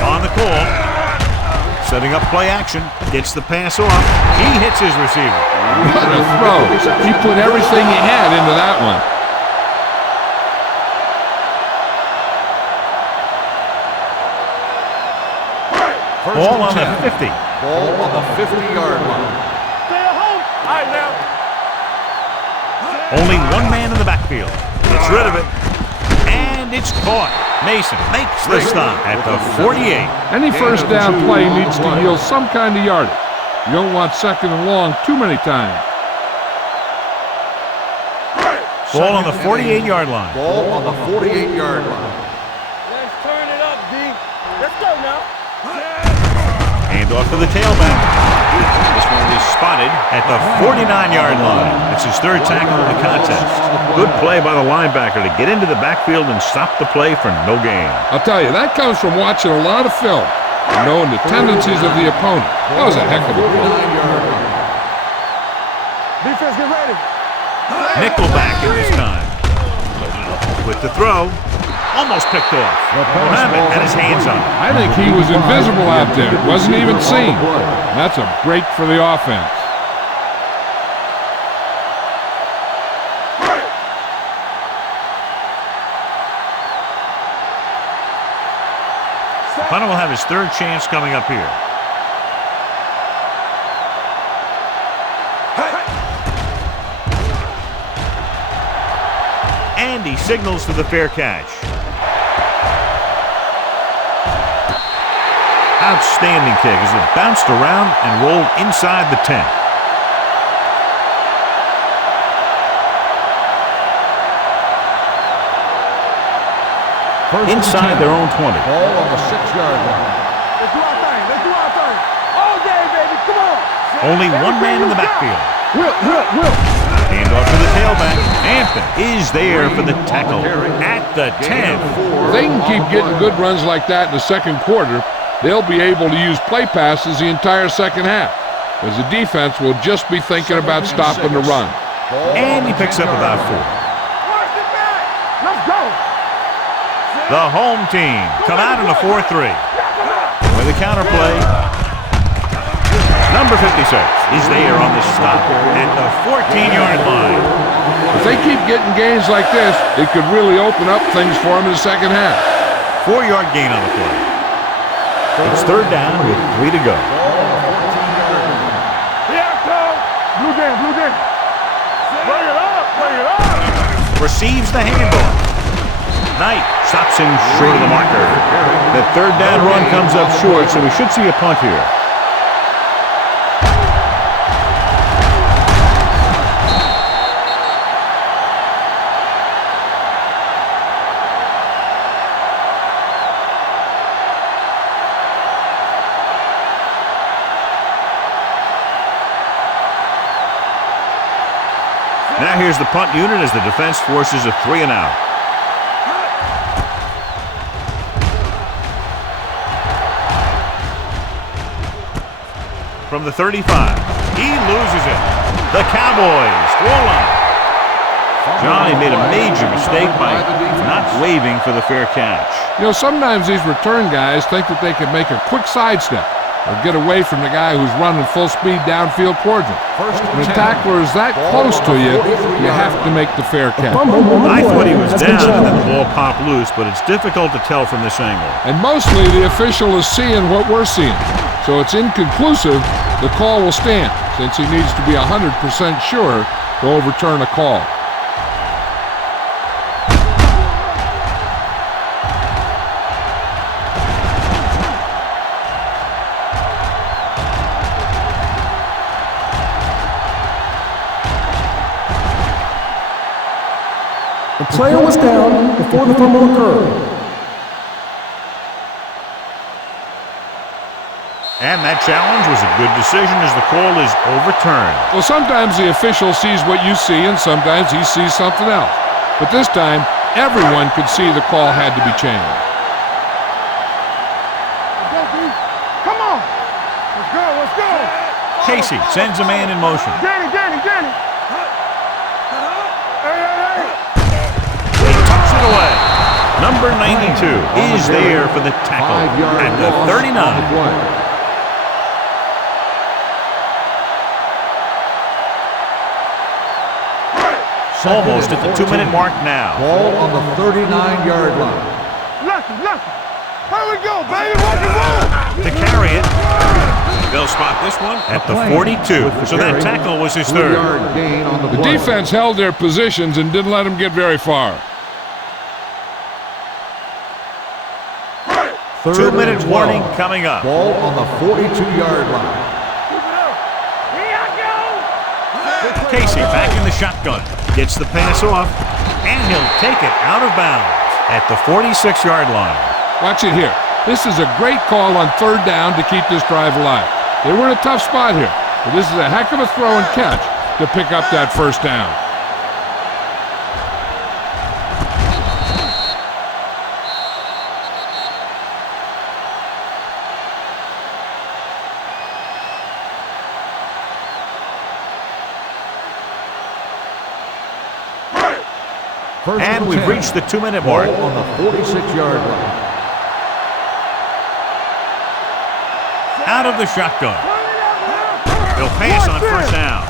On the call. Setting up play action. Gets the pass off. He hits his receiver. What a throw. He put everything he had into that one. Ball on the 50. Ball on the 50-yard line. Stay at home. All right, now. Only one man in the backfield. Gets rid of it. And it's caught. Mason makes the stop at the 48. Any first down play needs to yield some kind of yardage. You don't want second and long too many times. Ball on the 48-yard line. Ball on the 48-yard line. Let's turn it up, D. Let's go now. Hand off to the tailback. This one is spotted at the 49-yard line. That's his third tackle of the contest. Good play by the linebacker to get into the backfield and stop the play for no gain. I'll tell you, that comes from watching a lot of film and knowing the tendencies of the opponent. That was a heck of a play. Defense, get ready. Nickelback in this time. With the throw. Almost picked off. Muhammad had his hands on it. I think he was invisible out there. Wasn't even seen. That's a break for the offense. Punter will have his third chance coming up here. And he signals for the fair catch. Outstanding kick as it bounced around and rolled inside the 10. Inside their own 20. Ball on the 6-yard line. Let's do our thing. Let's do our thing. All day, baby. Come on. Only one man in the backfield. Will. Hand off to the tailback. Hampton is there for the tackle at the 10. If they can keep getting good runs like that in the second quarter, they'll be able to use play passes the entire second half, as the defense will just be thinking about stopping the run. And he picks up about 4. Let's go. The home team come out in a 4-3. With a counter play. Number 56 is there on the stop at the 14-yard line. If they keep getting gains like this, it could really open up things for them in the second half. 4-yard gain on the play. It's third down with 3 to go. Here I come. Blue game. Bring it up. Receives the handoff. Knight stops him short of the marker. The third down run comes up short, so we should see a punt here. Now here's the punt unit as the defense forces a 3 and out. From the 35, he loses it. The Cowboys goal line. Johnny made a major mistake by not waving for the fair catch. You know, sometimes these return guys think that they can make a quick sidestep or get away from the guy who's running full speed downfield towards them. When a tackler is that close to you, you have to make the fair catch. I thought he was down and then the ball popped loose, but it's difficult to tell from this angle. And mostly the official is seeing what we're seeing. So it's inconclusive. The call will stand since he needs to be 100% sure to overturn a call. The Player was down before the fumble occurred. And that challenge was a good decision as the call is overturned. Well, sometimes the official sees what you see, and sometimes he sees something else. But this time, everyone could see the call had to be changed. Come on. Let's go, let's go. Casey sends a man in motion. Danny. Hey. He tucks it away. Number 92 is there for the tackle 5 yard at the loss 39. on the play. Almost at the 2-minute mark now. Ball on the 39-yard line. Lucky. Here we go, baby. Rock and roll. To carry it, they'll spot this one at the 42. So that tackle was his third. 3-yard gain on the The play. defense held their positions and didn't let them get very far. 3rd 2-minute and 12. warning coming up. Ball on the 42-yard line. Casey back in the shotgun. Gets the pass off, and he'll take it out of bounds at the 46-yard line. Watch it here. This is a great call on 3rd down to keep this drive alive. They were in a tough spot here, but this is a heck of a throw and catch to pick up that 1st down. And we've reached the 2-minute mark. Ball on the 46-yard line. Out of the shotgun. They'll pass on 1st down.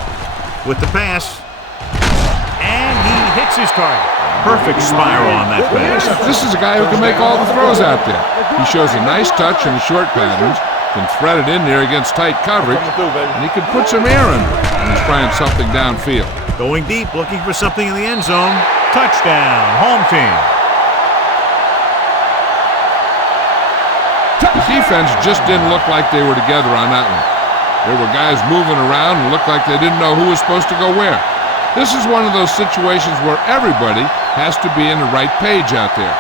With the pass, and he hits his target. Perfect spiral on that pass. This is a guy who can make all the throws out there. He shows a nice touch in the short patterns, can thread it in there against tight coverage, and he can put some air in when he's trying something downfield. Going deep, looking for something in the end zone. Touchdown, home team. The defense just didn't look like they were together on that one. There were guys moving around and looked like they didn't know who was supposed to go where. This is one of those situations where everybody has to be in the right page out there.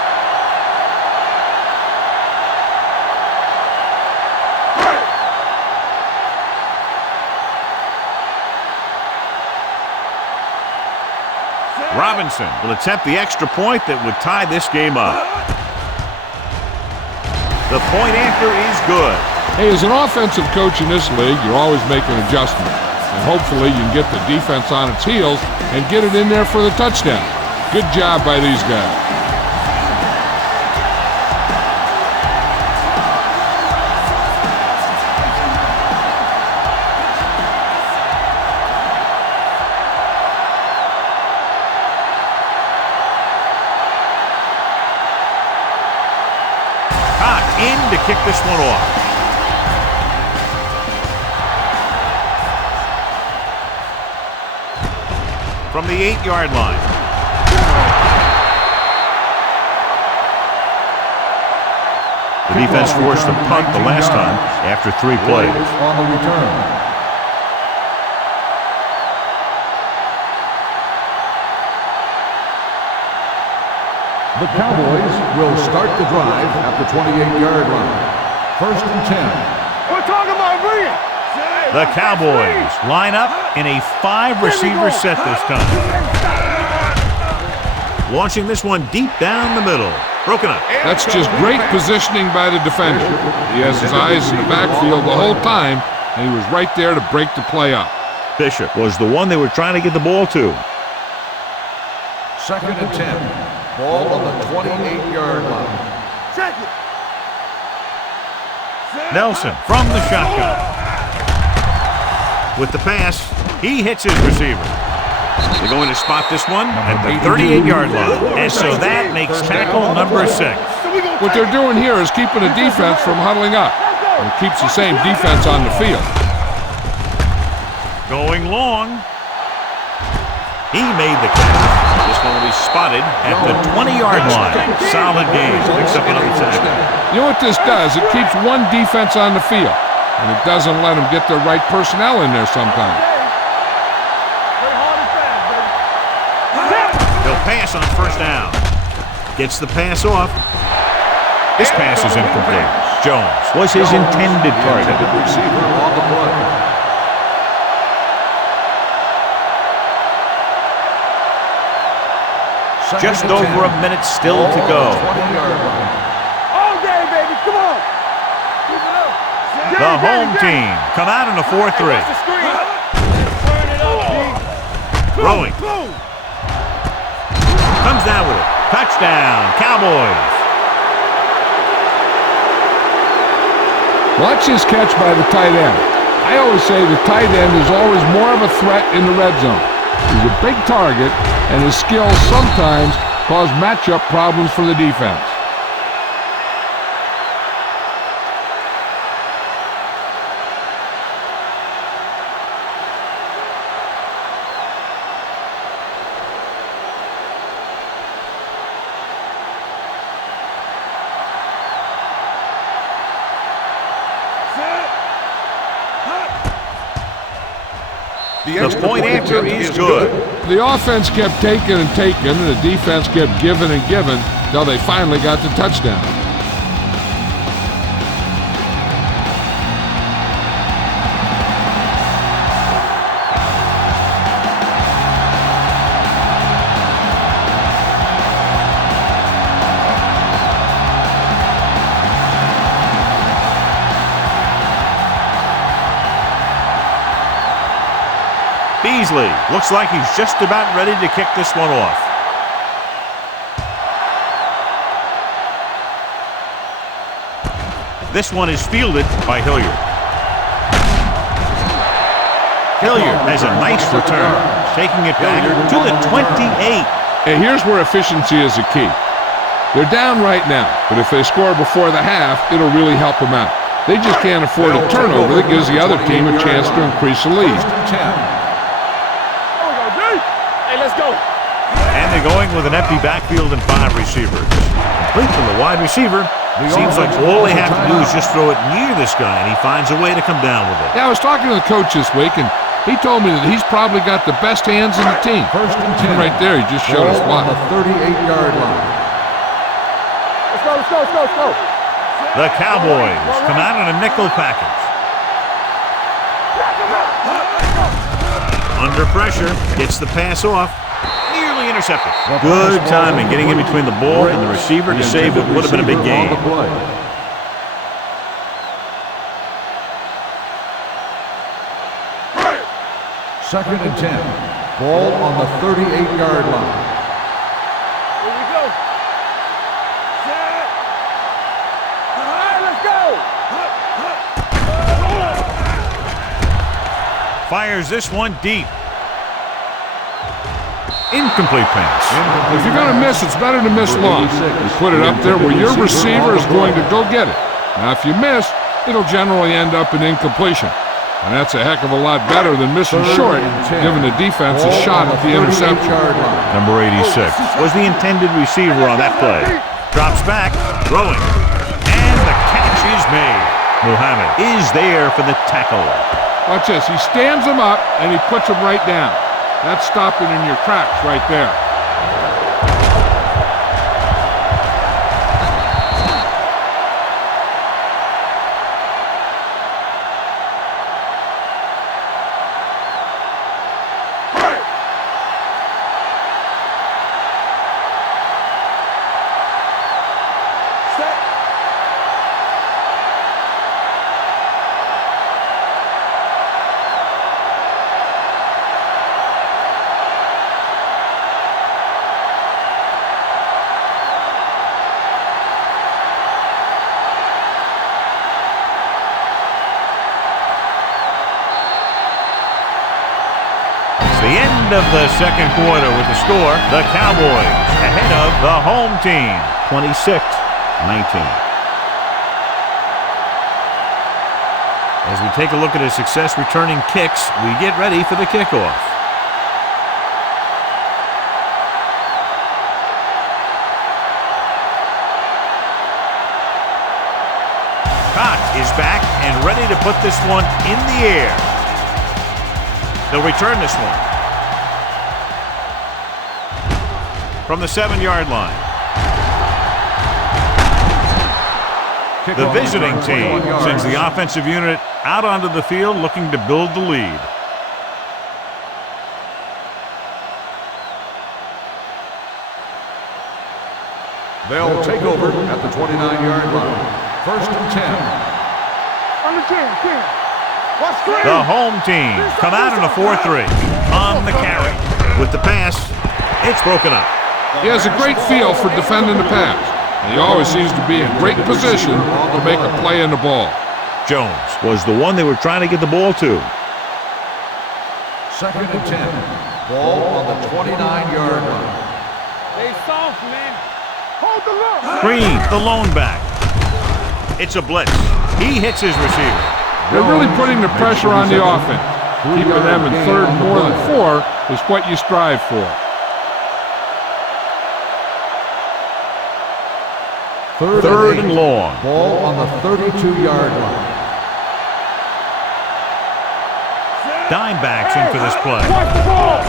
Robinson will attempt the extra point that would tie this game up. The point after is good. Hey, as an offensive coach in this league, you're always making adjustments. And hopefully you can get the defense on its heels and get it in there for the touchdown. Good job by these guys. In to kick this one off. From the 8-yard line. The defense forced a punt the last time after 3 plays. On the return. The Cowboys will start the drive at the 28-yard line. 1st and 10. We're talking about brilliant. The Cowboys line up in a 5-receiver set this time. Launching this one deep down the middle. Broken up. That's just great positioning by the defender. He has his eyes in the backfield the whole time, and he was right there to break the play up. Bishop was the one they were trying to get the ball to. 2nd and 10. Ball on the 28-yard line. Check it. Nelson from the shotgun. With the pass, he hits his receiver. They're going to spot this one at the 38-yard line. And so that makes tackle number 6. What they're doing here is keeping the defense from huddling up. And it keeps the same defense on the field. Going long. He made the catch. This one will be spotted at the 20-yard line. Solid game. Picks up another tackle. You know what this does? It keeps one defense on the field, and it doesn't let them get the right personnel in there sometimes. They'll pass on first down. Gets the pass off. This pass is incomplete. Jones was his intended target. Receiver on the play. Just over a minute still to go. All day, baby. Come on. The home team come out in a 4-3. Turn it up, Throwing. Comes down with it. Touchdown, Cowboys. Watch his catch by the tight end. I always say the tight end is always more of a threat in the red zone. He's a big target, and his skills sometimes cause matchup problems for the defense. The point after is good. The offense kept taking and taking, and the defense kept giving and giving until they finally got the touchdown. Beasley looks like he's just about ready to kick this one off. This one is fielded by Hilliard. Hilliard has a nice return, taking it back to the 28. And here's where efficiency is the key. They're down right now, but if they score before the half, it'll really help them out. They just can't afford a turnover that gives the other team a chance to increase the lead. Let's go. And they're going with an empty backfield and 5 receivers. Complete from the wide receiver. Seems like all they have to do is just throw it near this guy, and he finds a way to come down with it. Yeah, I was talking to the coach this week, and he told me that he's probably got the best hands in the team. First and 10. Right there, he just showed us why. On the 38-yard line. Let's go. The Cowboys come out in a nickel package. Under pressure, gets the pass off, nearly intercepted. Good timing getting in between the ball and the receiver to save what would have been a big game. Second and 10. Ball on the 38-yard line. Here we go. Set. All right, let's go. Fires this one deep. Incomplete pass. If you're going to miss, it's better to miss long. You put it up there where your receiver is going to go get it. Now, if you miss, it'll generally end up in incompletion. And that's a heck of a lot better than missing short, giving the defense a shot at the interception. Number 86 was the intended receiver on that play. Drops back, throwing, and the catch is made. Muhammad is there for the tackle. Watch this. He stands him up, and he puts him right down. That's stopping in your tracks right there. The end of the second quarter with the score, the Cowboys ahead of the home team, 26-19. As we take a look at his success returning kicks, we get ready for the kickoff. Cott is back and ready to put this one in the air. They'll return this one. from the 7-yard line. The visiting team sends the offensive unit out onto the field looking to build the lead. They'll take over at the 29-yard line. First and 10. On the 10. Watch screen. The home team come out in a 4-3 on the carry. With the pass, it's broken up. He has a great feel for defending the pass, and he always seems to be in great position to make a play in the ball. Jones was the one they were trying to get the ball to. Second and 10. Ball on the 29-yard line. They soft, man. Hold the look. Green, the lone back. It's a blitz. He hits his receiver. They're really putting the pressure on the offense. Keeping them in third and more than 4 is what you strive for. Third and long. Ball on the 32-yard line. Dime backs in for this play. Watch the ball.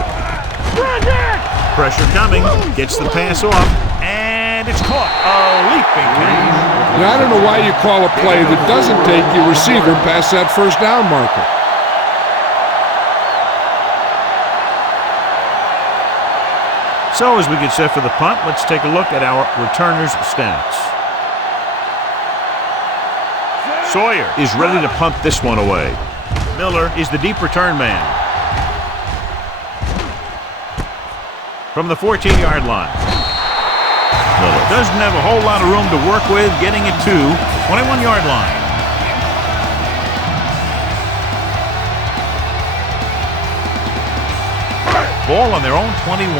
Bring it. Pressure coming. Gets the pass off. And it's caught. A leaping catch. Now, I don't know why you call a play that doesn't take your receiver past that first down marker. So as we get set for the punt, let's take a look at our returners' stats. Sawyer is ready to punt this one away. Miller is the deep return man. From the 14-yard line. Miller doesn't have a whole lot of room to work with, getting it to the 21-yard line. Ball on their own 21.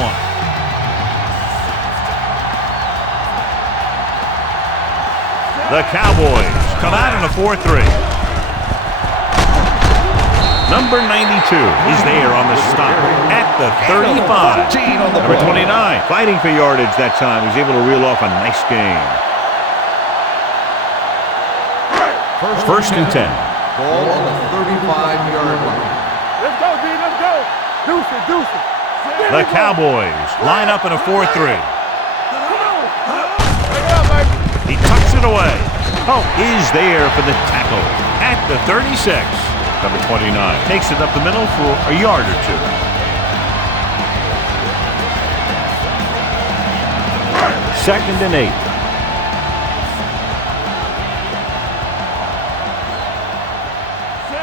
The Cowboys come out in a 4-3. Number 92 is there on the stop at the 35. Number 29 fighting for yardage that time. He's able to reel off a nice gain. First and 10. Ball on the 35-yard line. Let's go, D. Let's go. Deuce it. The Cowboys line up in a 4-3. He tucks it away. Oh, is there for the tackle at the 36. Number 29 takes it up the middle for a yard or two. Second and 8.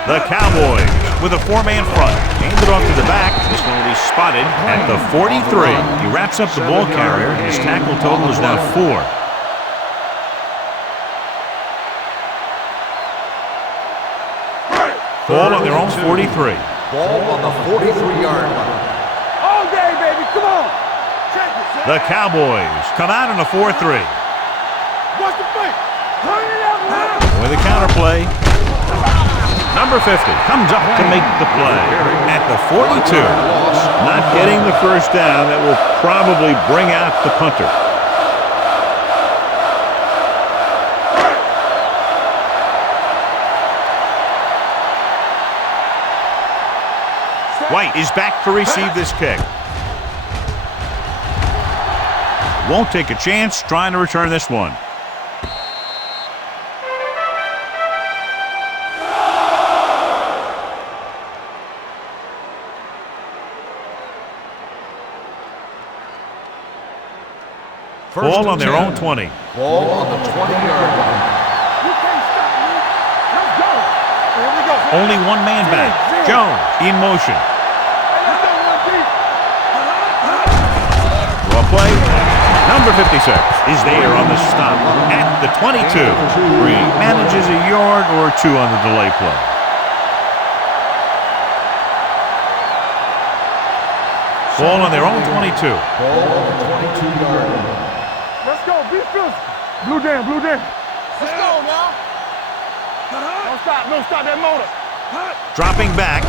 The Cowboys with a 4-man front. Handed off to the back. This one will be spotted at the 43. He wraps up the ball carrier. His tackle total is now 4. Ball on their own 43. Ball on the 43-yard line. All day, baby. Come on. Check it. The Cowboys come out in a 4-3. What's the play? Turn it up, man. With a counterplay. Number 50 comes up to make the play at the 42. Not getting the first down. That will probably bring out the punter. White is back to receive this kick. Won't take a chance trying to return this one. Ball on their own 20. Ball on the 20-yard line. You can't stop me. Let's go. Here we go. Only one man back. Jones in motion. Let's go, one deep. Draw play. Number 56 is there on the stop at the 22. Green manages a yard or two on the delay play. Ball on their own 22. Ball on the 22-yard line. Let's go. Be physical. Blue down. Let's go now. Don't stop that motor. Dropping back.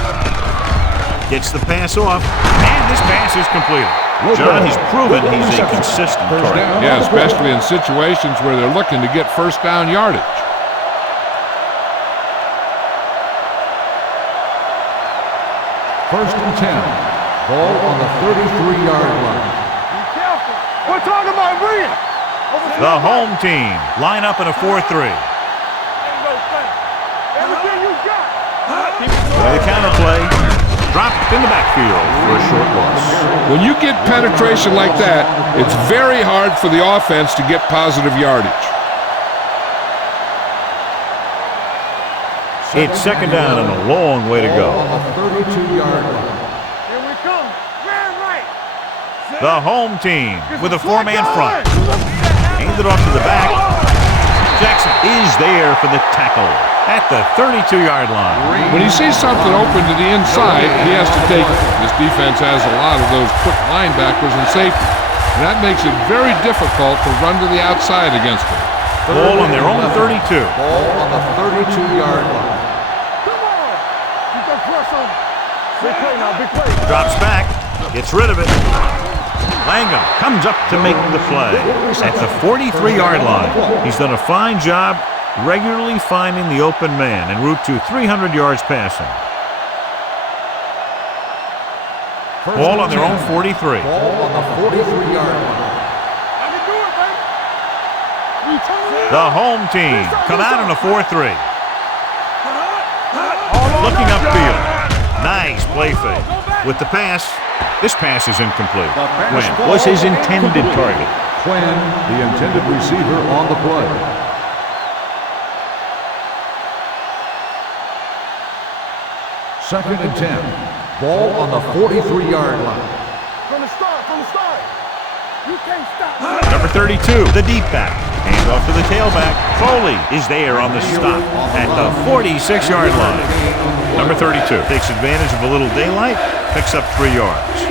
Gets the pass off. And this pass is completed. John, he's proven he's a consistent target. Yeah, especially in situations where they're looking to get first down yardage. First and 10. Ball on the 33-yard line. Be careful. Bring it. The home team line up in a 4-3. Everything you got. The counter play dropped in the backfield for a short loss. When you get penetration like that, it's very hard for the offense to get positive yardage. It's second down and a long way to go. On the 32-yard line. Here we come. Man right. The home team with a four-man front. Handed off to the back. Jackson is there for the tackle at the 32-yard line. When he sees something open to the inside, he has to take it. This defense has a lot of those quick linebackers and safeties, and that makes it very difficult to run to the outside against them. Ball on their own 32. Ball on the 32-yard line. Come on. Keep that press on. Big play now. Big play. Drops back. Gets rid of it. Langham comes up to make the play at the 43-yard line. He's done a fine job regularly finding the open man en route to 300 yards passing. Ball on their own 43. Ball on the 43-yard line. I can do it, baby. You turn it. The home team come out in a 4-3. Looking upfield. Nice play fake. With the pass, this pass is incomplete. Quinn was his intended target. Quinn, the intended receiver on the play. Second and 10. Ball on the 43-yard line. From the start. You can't stop. Number 32, the deep back. Hand off to the tailback. Foley is there on the stop at the 46-yard line. Number 32 takes advantage of a little daylight, picks up 3 yards.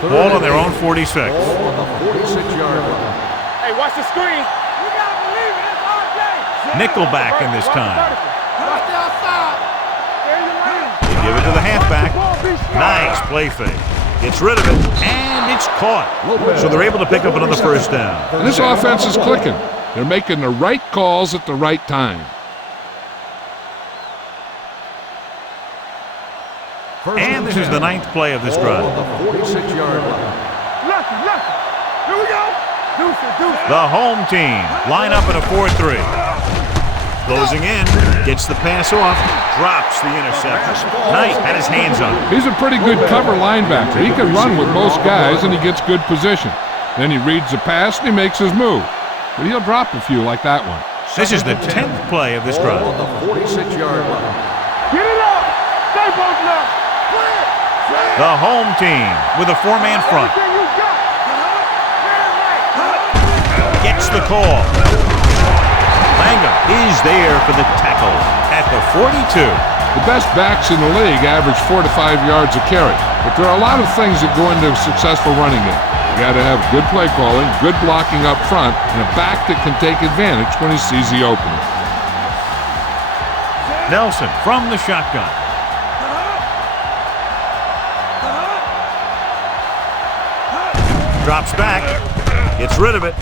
Ball on their own 46. Ball on the 46-yard line. Hey, watch the screen. You gotta believe it. It's our day. Nickelback in this time. Watch the outside. There you lane. They give it to the halfback. Nice play fake. Gets rid of it, and it's caught. So they're able to pick up another first down. And this offense is clicking. They're making the right calls at the right time. And this is the 9th play of this drive. On the 46-yard line. Lefty. Here we go. Deuce. The home team line up in a 4-3. Closing in, gets the pass off, drops the interception. Knight had his hands on it. He's a pretty good cover linebacker. He can run with most guys, and he gets good position. Then he reads the pass, and he makes his move. But he'll drop a few like that one. This is the 10th play of this drive. Ball on the 46-yard line. Get it up. Stay both left. The home team with a four-man front. Everything you got. Man right. Gets the call. Langham is there for the tackle at the 42. The best backs in the league average 4 to 5 yards a carry. But there are a lot of things that go into a successful running game. You got to have good play calling, good blocking up front, and a back that can take advantage when he sees the opening. Nelson from the shotgun. Drops back, gets rid of it.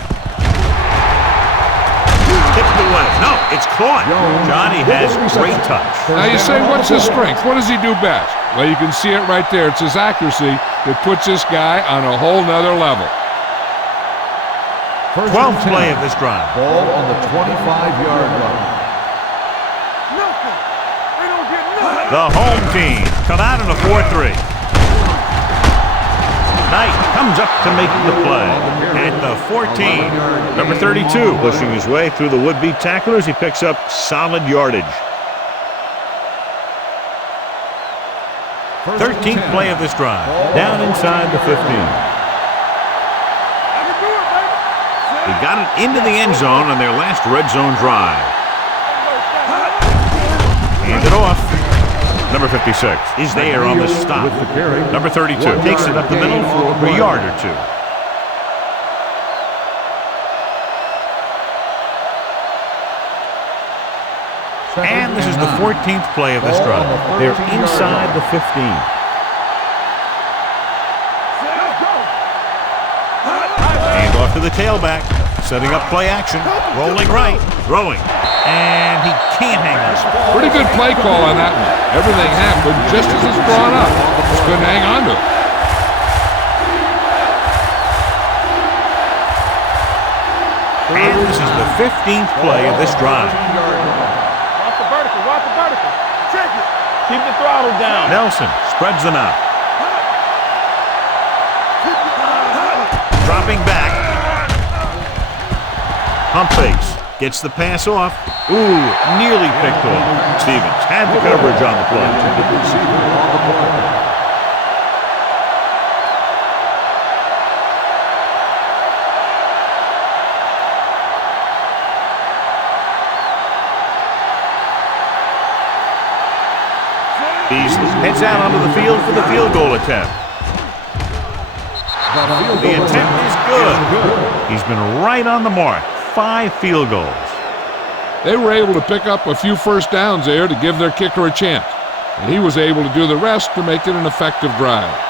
Tipped away. No, it's caught. Johnny has great touch. Now you say, what's his strength? What does he do best? Well, you can see it right there. It's his accuracy that puts this guy on a whole nother level. 12th play of this drive. Ball on the 25-yard line. Nothing. They don't get nothing. The home team come out in a 4-3. Knight comes up to make the play at the 14. Number 32 pushing his way through the would-be tacklers. He picks up solid yardage. 13th play of this drive. Down inside the 15. He got it into the end zone on their last red zone drive. Hand it off. Number 56 is there on the stop. With the carry. Number 32 takes it up the middle for a yard or two. And this is the 14th play of this drive. They're inside the 15. Hand off to the tailback. Setting up play action. Rolling right. Throwing. And he can't hang on. Pretty good play call on that one. Everything happened just as it's drawn up. Just couldn't hang on to it. And this is the 15th play of this drive. Watch the vertical. Watch the vertical. Check it. Keep the throttle down. Nelson spreads them out. Dropping back. Pump fakes. Gets the pass off. Ooh, nearly picked off. Stevens had the coverage on the play. Beasley heads out onto the field for the field goal attempt. The attempt is good. He's been right on the mark. 5 field goals. They were able to pick up a few first downs there to give their kicker a chance, and he was able to do the rest to make it an effective drive.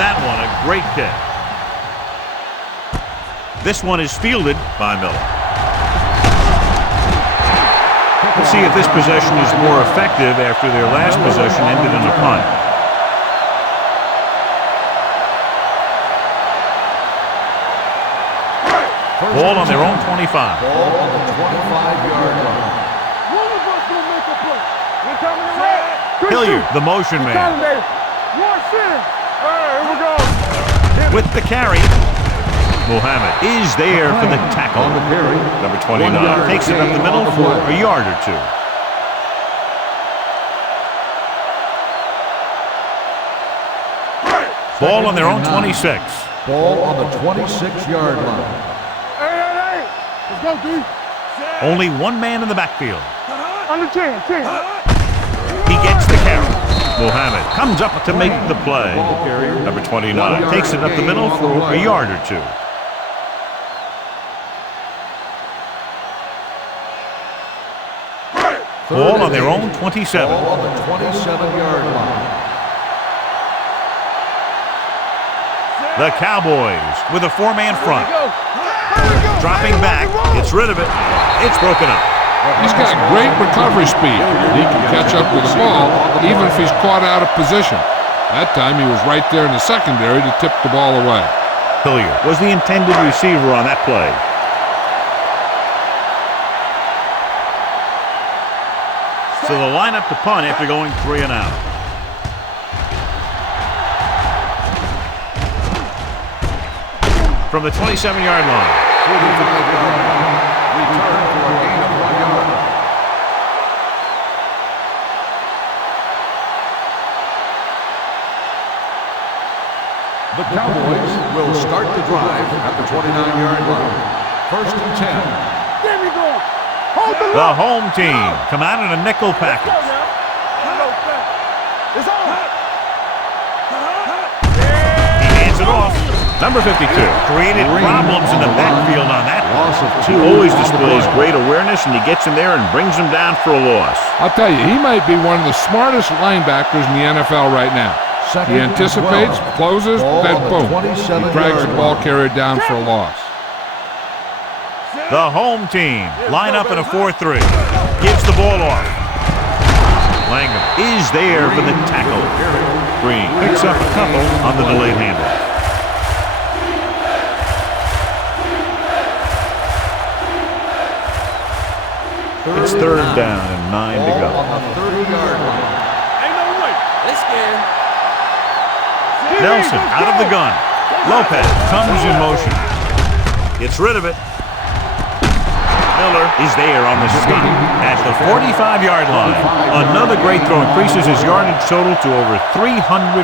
That one, a great kick. This one is fielded by Miller. We'll see if this possession is more effective after their last possession ended in a punt. Ball on their own 25. Ball on the 25-yard line. One of us will make a play. We're coming to red. Hilliard, the motion man. Watch in. Here we go. With the carry, Muhammad is there for the tackle. On the carry, Number 29 takes it up the middle for a yard or two. Ball on their own 26. Ball on the 26-yard line. Hey. Let's go, D. Only one man in the backfield. Under 10. He gets the carry. Muhammad comes up to make the play. Number 29 takes it up the middle for a yard or two. Ball on their own 27. Ball on the 27-yard line. The Cowboys with a 4-man front. Dropping back, gets rid of it. It's broken up. He's got great recovery speed. He can catch up with the ball even if he's caught out of position. That time he was right there in the secondary to tip the ball away. Hilliard was the intended receiver on that play. So the lineup to punt after going 3 and out. From the 27-yard line. 45-yard line. Return for a gain of 1 yard. The Cowboys will start the drive at the 29-yard line. 1st and 10. There we go. Hold the The home team come out in a nickel package. It's on. He hands it off. Number 52 created problems in the backfield on that. Loss of 2. Always displays great awareness, and he gets him there and brings him down for a loss. I'll tell you, he might be one of the smartest linebackers in the NFL right now. He anticipates, closes, then boom. He drags the ball carrier down for a loss. The home team line up in a 4-3. Gives the ball off. Langham is there for the tackle. Green picks up a couple on the delayed handoff. It's 3rd down and 9 to go. On the 30-yard line. Ain't no way. They scared. Nelson out of the gun. Lopez comes in motion. Gets rid of it. Miller is there on the stop at the 45-yard line. Another great throw increases his yardage total to over 350.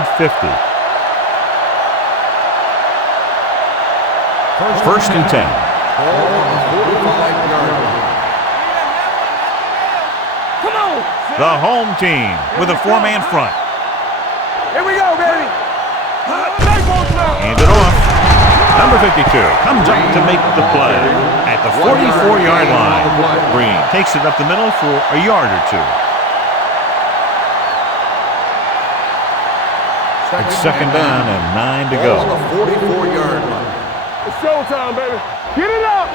1st and 10. Ball on the 45-yard line. Come on. The home team with a 4-man front. Here we go, baby. Hand it off. Number 52 comes up to make the play at the 44-yard line. Green takes it up the middle for a yard or two. It's second down and 9 to go. Ball on the 44-yard line. It's showtime, baby. Get it up.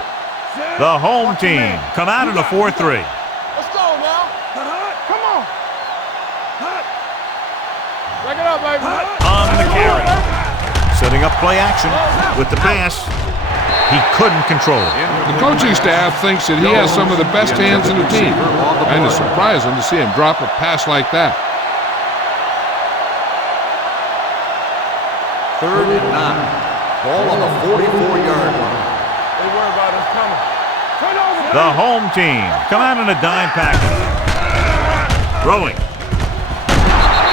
The home team come out in a 4-3. Let's go now. Come on. Back it up, baby. On the carry. Setting up play action with the pass. He couldn't control it. The coaching staff thinks that he has some of the best hands in the team, and it's surprising to see him drop a pass like that. 3rd and 9. Ball on the 44-yard line. Don't worry about it. It's coming. Turn over. The home team come out in a dime package. Rolling.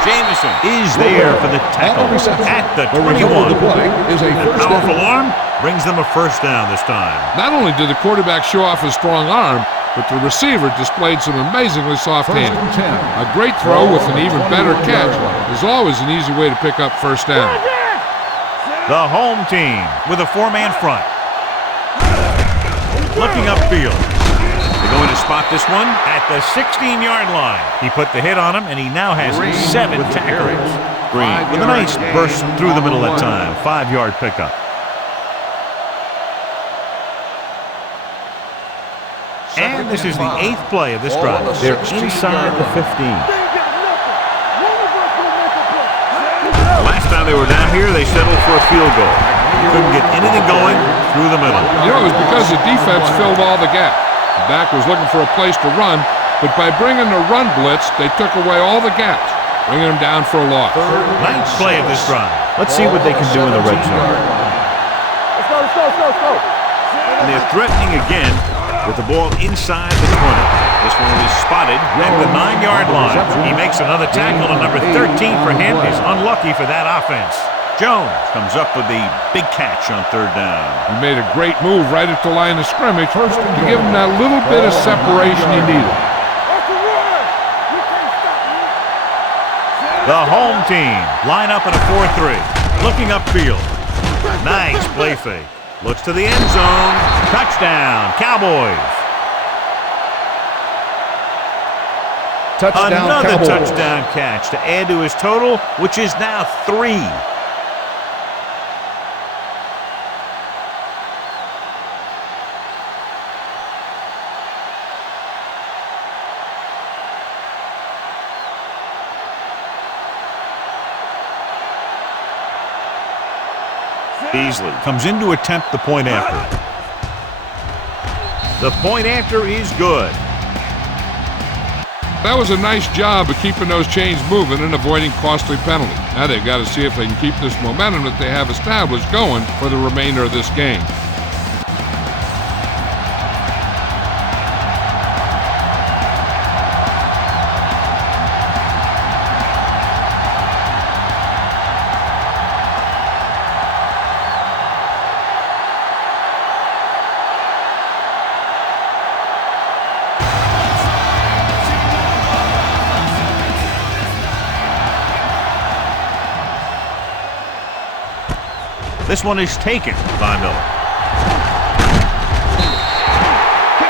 Jameson is there for the tackle at the 21. The play is a The first powerful down. arm brings them a first down this time. Not only did the quarterback show off his strong arm, but the receiver displayed some amazingly soft First hands. and 10. A great throw with an even better catch is always an easy way to pick up first down. The home team with a 4-man front. Looking upfield. They're going to spot this one at the 16-yard line. He put the hit on him, and he now has 7 tackles. Green with a nice burst through the middle that time. 5-yard pickup. And this is the 8th play of this drive. They're inside the 15. Last time they were down here, they settled for a field goal. Couldn't get anything going through the middle. You know, it was because the defense filled all the gap. The back was looking for a place to run, but by bringing the run blitz, they took away all the gaps, bringing them down for a loss. 9th play of this drive. Let's see what they can do in the red zone. Let's go. And they're threatening again with the ball inside the 20. This one will be spotted at the 9-yard line. He makes another tackle, and number 13 for him is unlucky for that offense. Jones comes up with the big catch on 3rd down. He made a great move right at the line of scrimmage to give him that little bit of separation he needed. That's the run. You can't stop me. The home team line up in a 4-3. Looking upfield. Nice play fake. Looks to the end zone. Touchdown, Cowboys. Another touchdown catch to add to his total, which is now 3. Beasley comes in to attempt the point after. The point after is good. That was a nice job of keeping those chains moving and avoiding costly penalties. Now they've got to see if they can keep this momentum that they have established going for the remainder of this game. This one is taken by Miller.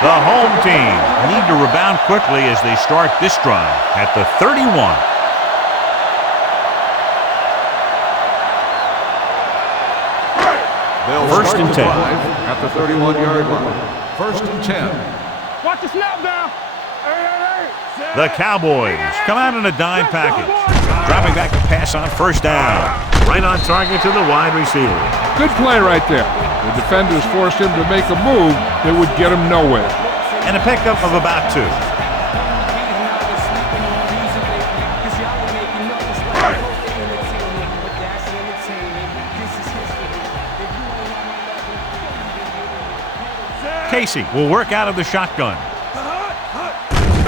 The home team need to rebound quickly as they start this drive at the 31. First and 10. At the 31-yard line. 1st and 10. Watch the snap down. The Cowboys come out in a dime package. Dropping back to pass on 1st down. Right on target to the wide receiver. Good play right there. The defenders forced him to make a move that would get him nowhere. And a pickup of about 2. Casey will work out of the shotgun.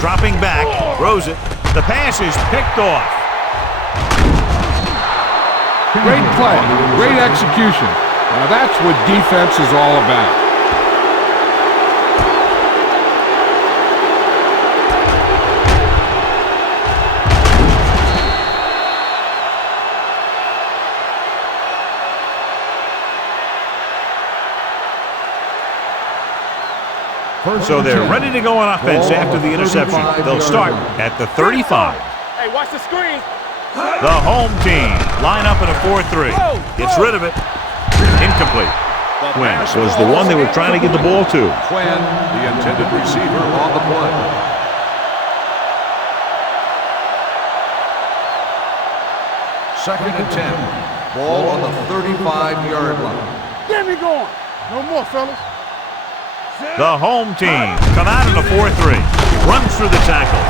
Dropping back, throws it. The pass is picked off. Great play, great execution. Now that's what defense is all about. So they're ready to go on offense after the interception. They'll start at the 35. Hey, watch the screen. The home team Line up in a 4-3. Gets rid of it. Incomplete. Quinn was the one they were trying to get the ball to. Quinn, the intended receiver on the play. Second and 10. Ball on the 35-yard line. Get me going. No more, fellas. The home team come out in a 4-3. Runs through the tackle.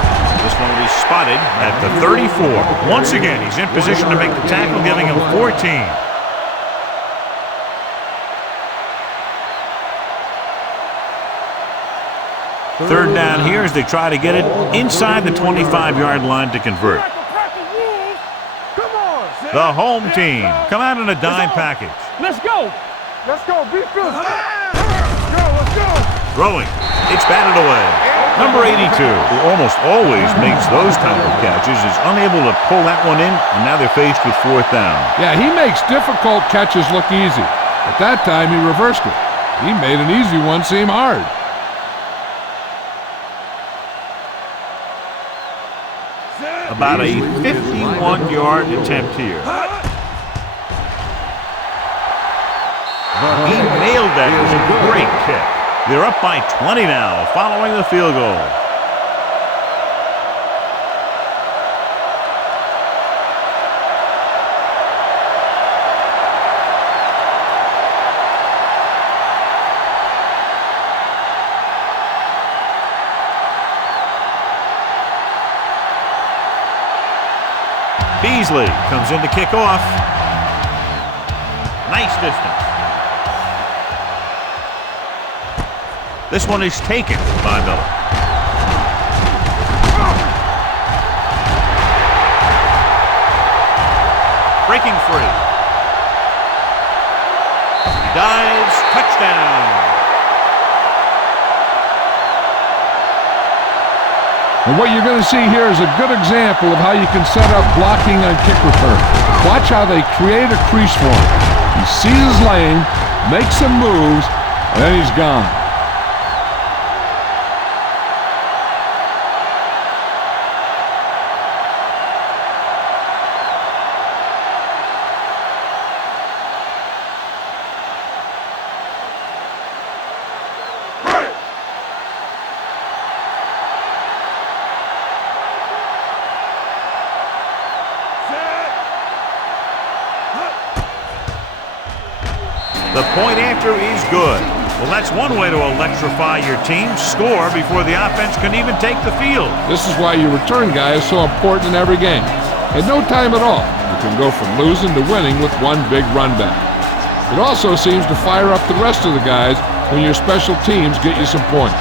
This one will be spotted at the 34. Once again, he's in position to make the tackle, giving him 14. Third down here as they try to get it inside the 25-yard line to convert. The home team come out in a dime package. Let's go. Let's go. Be physical. Let's go. Throwing. It's batted away. Number 82, who almost always makes those type of catches, is unable to pull that one in, and now they're faced with fourth down. Yeah, he makes difficult catches look easy. At that time, he reversed it. He made an easy one seem hard. About a 51-yard attempt here. He nailed that. It was a great kick. They're up by 20 now, following the field goal. Beasley comes in to kick off. Nice distance. This one is taken by Miller. Breaking free. Dives. Touchdown. And what you're going to see here is a good example of how you can set up blocking on kick return. Watch how they create a crease for him. He sees his lane, makes some moves, and then he's gone. The point after is good. Well, that's one way to electrify your team. Score before the offense can even take the field. This is why your return guy is so important in every game. In no time at all, you can go from losing to winning with one big run back. It also seems to fire up the rest of the guys when your special teams get you some points.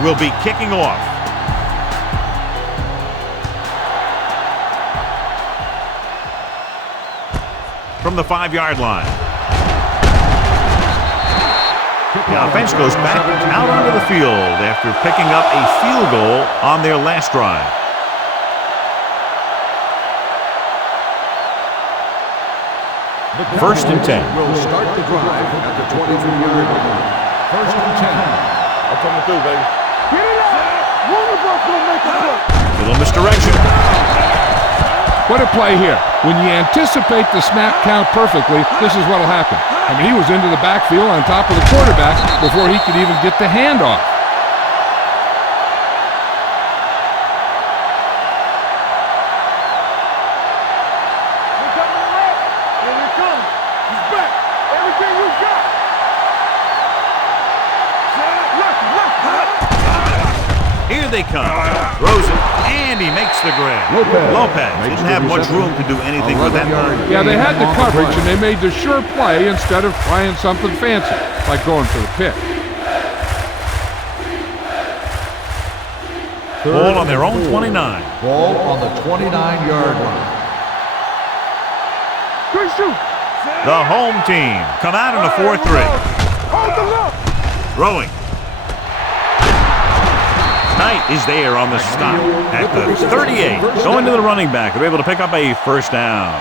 Will be kicking off. From the 5-yard line. The offense goes back out onto the field after picking up a field goal on their last drive. First and 10. Will start the drive at the 22-yard line. First and 10. I'm coming through, baby. Get it up! One of us will make a play. Little misdirection. What a play here. When you anticipate the snap count perfectly, this is what will happen. I mean, he was into the backfield on top of the quarterback before he could even get the handoff. Here we come. He's back. Everything we got. Here they come. Throws it, and he makes the grab. Lopez didn't have much room to do anything with that one. Yeah, they had the coverage, and they made the sure play instead of trying something fancy, like going for the pick. Ball on their own 29. Ball on the 29-yard line. Good shoot. The home team come out in a 4-3. Hold the look. Throwing. Knight is there on the stop at the 38. Going to the running back. They're able to pick up a first down.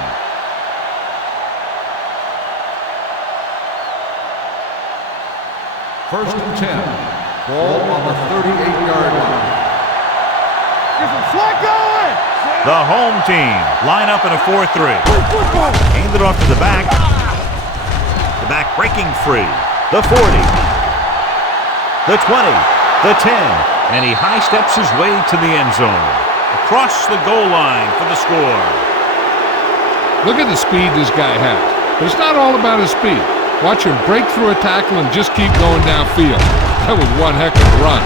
First and 10. Ball on the 38-yard line. Get some slack going. The home team line up in a 4-3. Hand it off to the back. The back breaking free. The 40. The 20. The 10. And he high steps his way to the end zone. Across the goal line for the score. Look at the speed this guy has. But it's not all about his speed. Watch him break through a tackle and just keep going downfield. That was one heck of a run.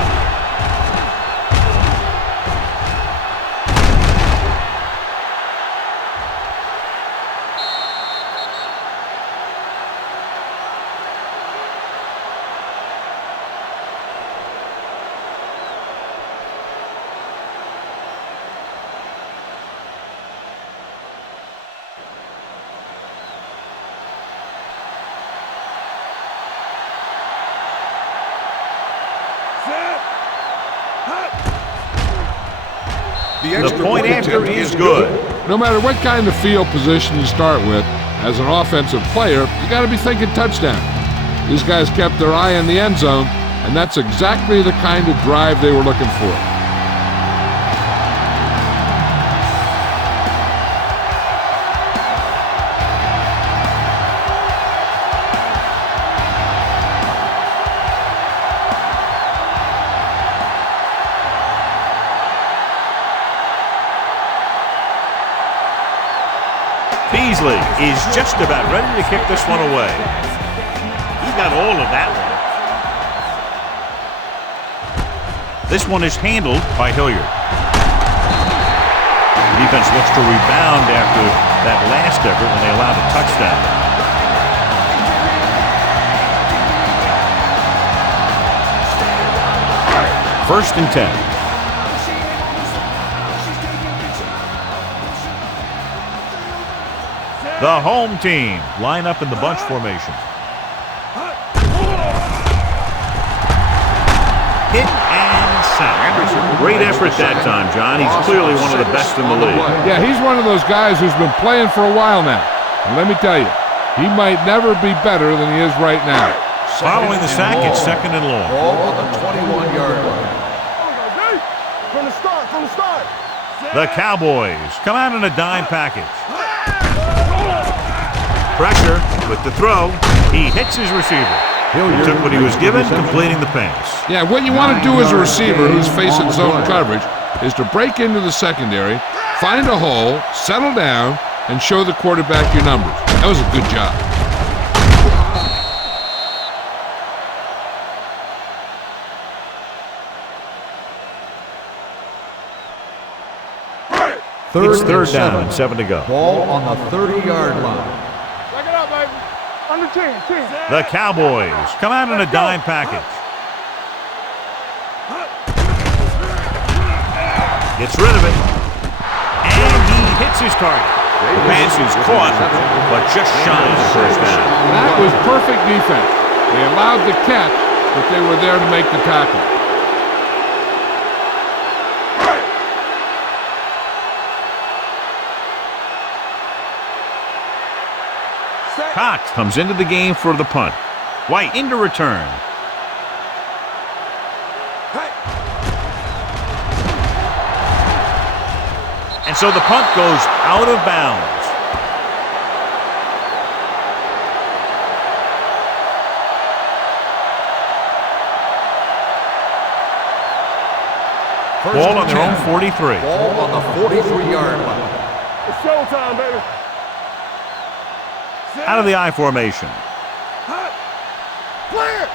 The point after is good. No matter what kind of field position you start with, as an offensive player, you got to be thinking touchdown. These guys kept their eye on the end zone, and that's exactly the kind of drive they were looking for. Beasley is just about ready to kick this one away. He got all of that one. This one is handled by Hilliard. The defense looks to rebound after that last effort when they allowed a touchdown. First and 10. The home team line up in the bunch formation. Hit and sack. Great effort that time, John. He's clearly one of the best in the league. Yeah, he's one of those guys who's been playing for a while now. And let me tell you, he might never be better than he is right now. Following the sack, it's second and long. Ball on the 21-yard line. From the start. The Cowboys come out in a dime package. Pressure with the throw. He hits his receiver. He took what he was given, completing the pass. Yeah, what you want to do as a receiver who's facing zone coverage is to break into the secondary, find a hole, settle down, and show the quarterback your numbers. That was a good job. It's third down and 7 to go. Ball on the 30-yard line. Back it up, baby. Under 10. The Cowboys come out in a dime package. Gets rid of it. And he hits his target. The pass is caught, but just shy of the first down. That was perfect defense. They allowed the catch, but they were there to make the tackle. Cox comes into the game for the punt. White into return. And so the punt goes out of bounds. Ball on their own 43. Ball on the 43-yard line. It's showtime, baby. Out of the I formation. Clear!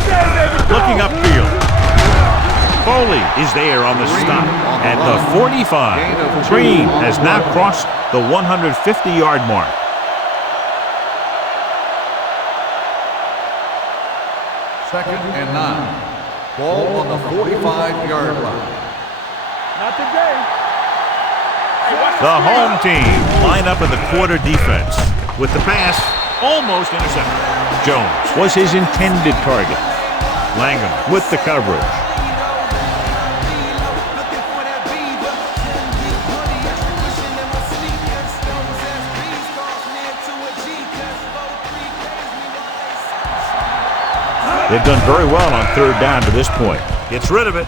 Okay, baby. Looking upfield. Foley is there on the stop at the 45. Green has now crossed the 150-yard mark. Second and 9. Ball on the 45-yard line. Not today. The home team line up in the quarter defense with the pass almost intercepted. Jones was his intended target. Langham with the coverage. They've done very well on third down to this point. Gets rid of it.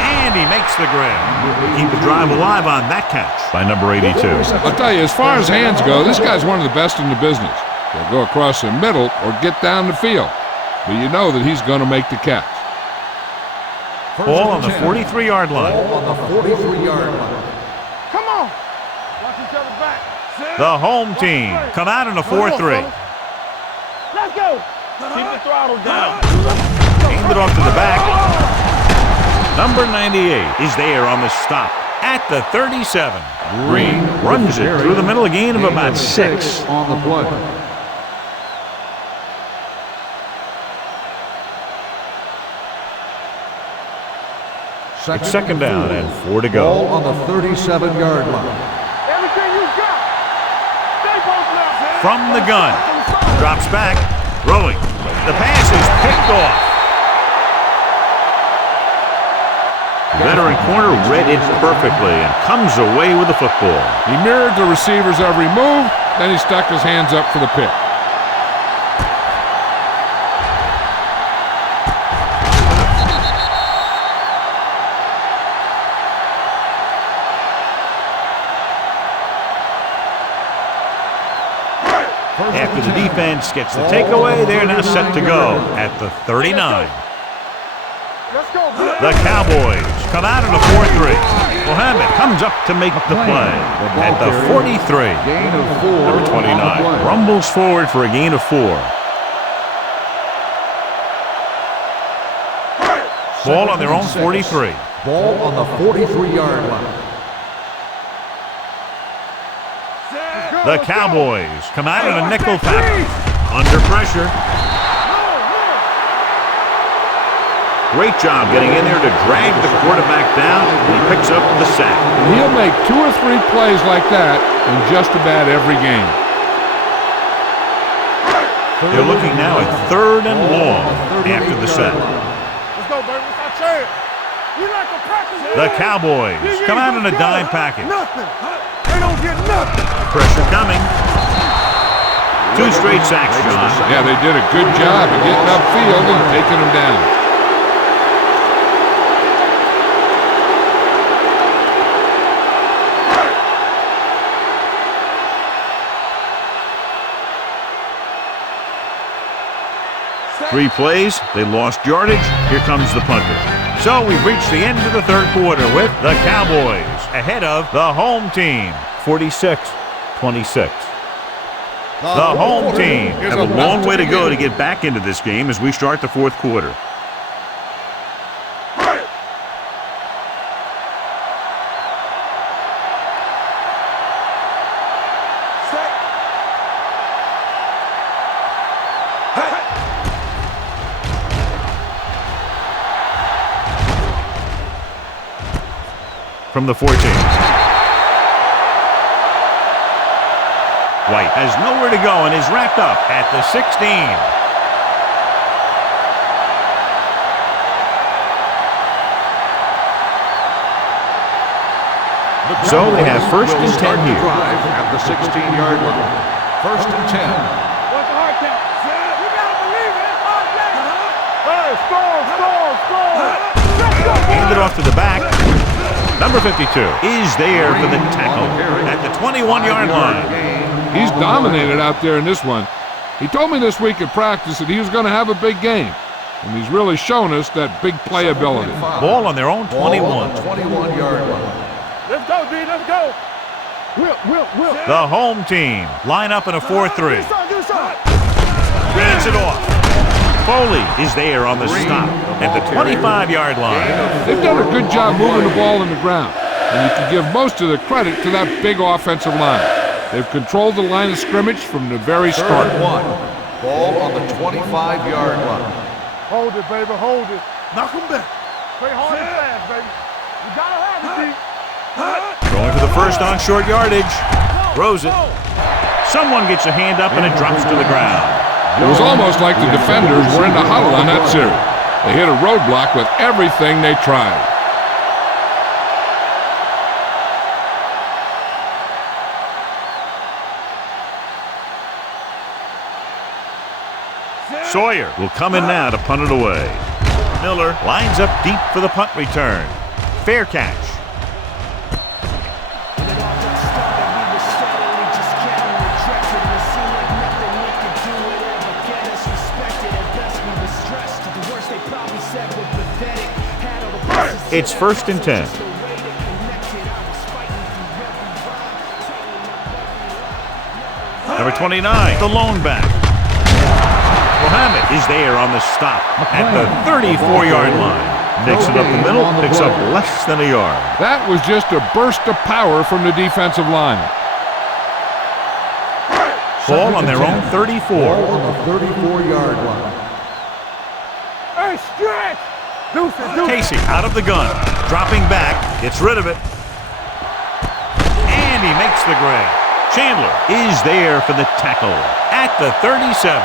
And he makes the grab. Keep the drive alive on that catch by number 82. I'll tell you, as far as hands go, this guy's one of the best in the business. He'll go across the middle or get down the field. But you know that he's going to make the catch. Ball on the 43-yard line. Ball on the 43-yard line. Come on. Watch each other back. The home team come out in a 4-3. Let's go. Keep the throttle down. Aimed it off to the back. Number 98 is there on the stop at the 37. Green runs it through the middle, a gain of about 6 on the play. It's second down and 4 to go. Ball on the 37-yard line. Everything you got. Stay posted out. From the gun. Drops back. Throwing. The pass is picked off. The veteran corner read it perfectly and comes away with the football. He mirrored the receiver's every move, then he stuck his hands up for the pick. After the defense gets the takeaway, they're now set to go at the 39. Let's go. The Cowboys come out in a 4-3. Mohammed comes up to make the play at the 43. Gain of 4. Number 29 rumbles forward for a gain of 4. Ball on their own 43. Ball on the 43-yard line. The Cowboys come out in a nickel package. Under pressure. Great job getting in there to drag the quarterback down, and he picks up the sack. And he'll make 2 or 3 plays like that in just about every game. They're looking now at 3rd and long after the sack. Let's go, baby. It's our chance. We like to practice. The Cowboys come out in a dime package. Nothing. They don't get nothing. Pressure coming. 2 straight sacks, John. Yeah, they did a good job of getting upfield and taking him down. Three plays, they lost yardage. Here comes the punter. So we've reached the end of the 3rd quarter with the Cowboys ahead of the home team, 46-26. The home team have a long way to go to get back into this game as we start the 4th quarter. From the 14. White has nowhere to go and is wrapped up at the 16. So they have 1st and 10 here. At the 16-yard line. 1st and 10. What's the hard count? You gotta believe it. It's hard count. Hey, score. Hand it off to the back. Number 52 is there for the tackle at the 21-yard line. He's dominated out there in this one. He told me this week at practice that he was going to have a big game, and he's really shown us that big playability. Ball on their own 21. 21-yard line. Let's go, D. Let's go. Will. The home team line up in a 4-3. Hands it off. Foley is there on the stop at the 25-yard line. They've done a good job moving the ball in the ground, and you can give most of the credit to that big offensive line. They've controlled the line of scrimmage from the very start. 3rd and 1. Ball on the 25-yard line. Hold it, baby. Hold it. Knock him back. Play hard and fast, baby. You gotta have it, D. Going for the first on short yardage. Throws it. Someone gets a hand up and it drops to the ground. It was almost like the defenders were in the huddle on that series. They hit a roadblock with everything they tried. Sawyer will come in now to punt it away. Miller lines up deep for the punt return. Fair catch. It's 1st and 10. Number 29, the lone back. Muhammad is there on the stop at the 34-yard line. Takes it up the middle, picks up less than a yard. That was just a burst of power from the defensive line. Ball on their own 34. Ball on the 34-yard line. Hey, stretch! Deuce it. Casey out of the gun, dropping back, gets rid of it. And he makes the grab. Chandler is there for the tackle at the 37.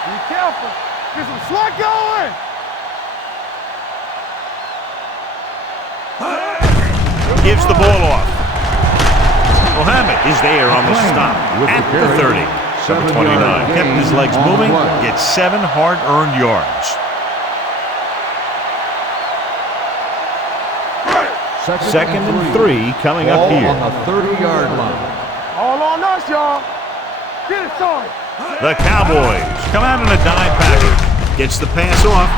Be careful. Get some slug going. Gives the ball off. Mohammed is there on the stop at the 30. Number 29 kept his legs moving, gets 7 hard-earned yards. Second and 3 coming up here. On the 30-yard line. All on us, y'all. Get it started. The Cowboys come out in a dime package. Gets the pass off.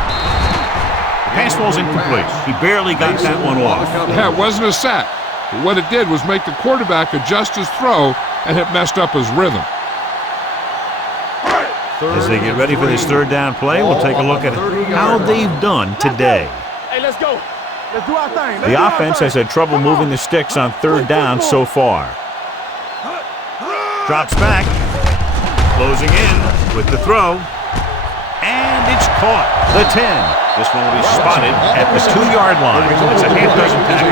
The pass ball's incomplete. He barely got that one off. Yeah, it wasn't a sack. But what it did was make the quarterback adjust his throw, and it messed up his rhythm. As they get ready for this 3rd down play, we'll take a look at how they've done today. Hey, let's go. Let's do our thing. The offense has had trouble moving the sticks on 3rd down so far. Drops back. Closing in with the throw. And it's caught. The 10. This one will be spotted at the 2-yard line. It's a half-dozen tackle.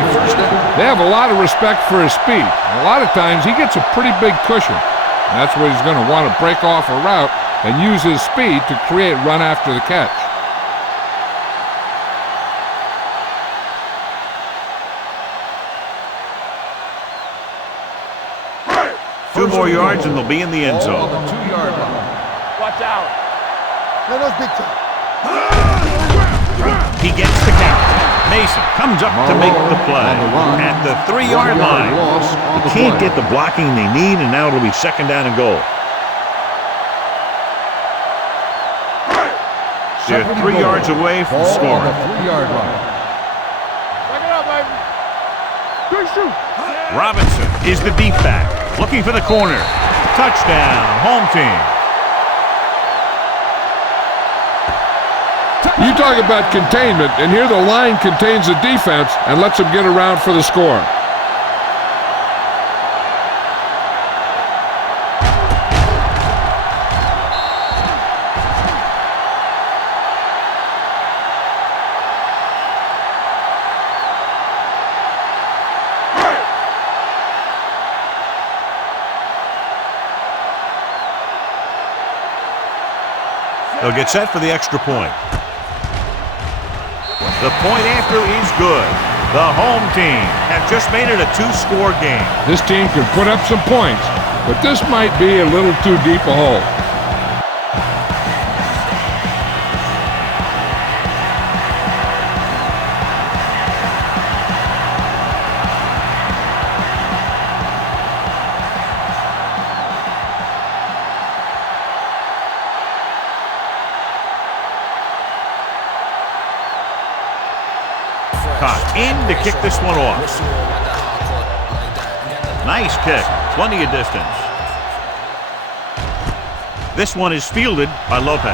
They have a lot of respect for his speed. A lot of times he gets a pretty big cushion. And that's where he's going to want to break off a route and use his speed to create run after the catch. Two more yards and they'll be in the end zone. On the 2-yard line. Watch out. Let us big time. He gets the count. Mason comes up to make the play at the 3-yard line. They can't get the blocking they need, and now it'll be 2nd down and goal. They're 3 yards away from scoring. On the 3-yard line. Back it up, baby. Good shoot. Robinson is the deep back, looking for the corner. Touchdown, home team. You talk about containment, and here the line contains the defense and lets them get around for the score. They'll get set for the extra point. The point after is good. The home team have just made it a 2-score game. This team can put up some points, but this might be a little too deep a hole. In to kick this one off. Nice kick. Plenty of distance. This one is fielded by Lopez.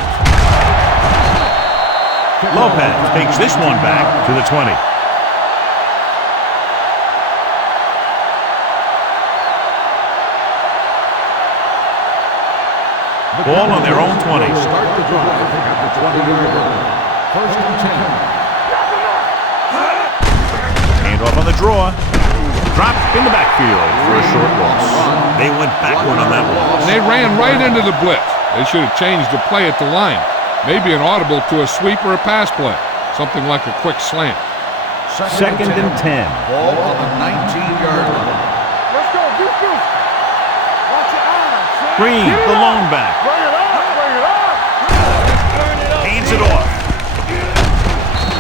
Lopez takes this one back to the 20. Ball on their own 20. Start the drive at the 20-yard line. 1st and 10. Hand off on the draw. Dropped in the backfield for a short loss. They went backward on that one. And they ran right into the blitz. They should have changed the play at the line. Maybe an audible to a sweep or a pass play. Something like a quick slant. Second and 10. Ball on the 19-yard line. Let's go, defense. Watch your eyes. Green, the lone back. Bring it up, bring it up. Turn it up. Hands it off.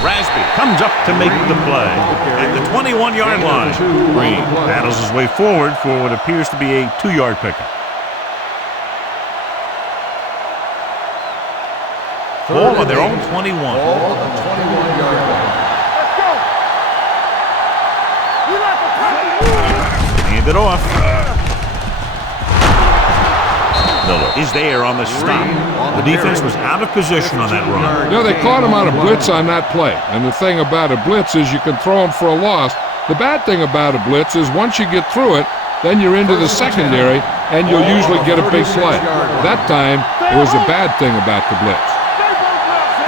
Rasby comes up to make the play at the 21-yard line. Green battles his way forward for what appears to be a 2-yard pickup. Ball on their own 21. Ball on the 21-yard line. Let's go. You like a puppy. Hand it off. Miller is there on the stop. The defense was out of position on that run. You know, they caught him on a blitz on that play. And the thing about a blitz is you can throw him for a loss. The bad thing about a blitz is once you get through it, then you're into the secondary, and you'll usually get a big play. That time, it was a bad thing about the blitz.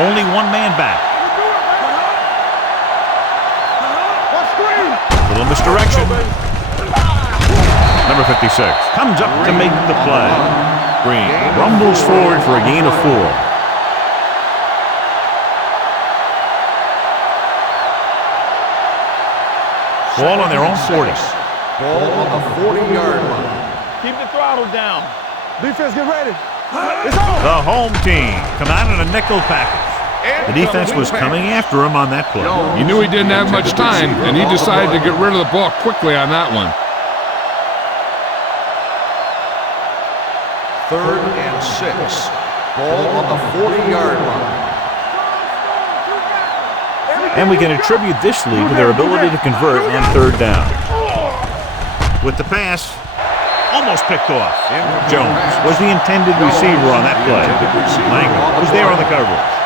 Only one man back. Little misdirection. Number 56 comes up to make the play. Green rumbles forward for a gain of 4. Ball on their own 40. Ball on the 40-yard line. Keep the throttle down. Defense, get ready. It's on. The home team come out in a nickel package. The defense was coming after him on that play. He knew he didn't have much time, and he decided to get rid of the ball quickly on that one. 3rd and 6. Ball on the 40-yard line. And we can attribute this lead to their ability to convert on 3rd down. With the pass, almost picked off. Jones was the intended receiver on that play. Langman was there on the coverage.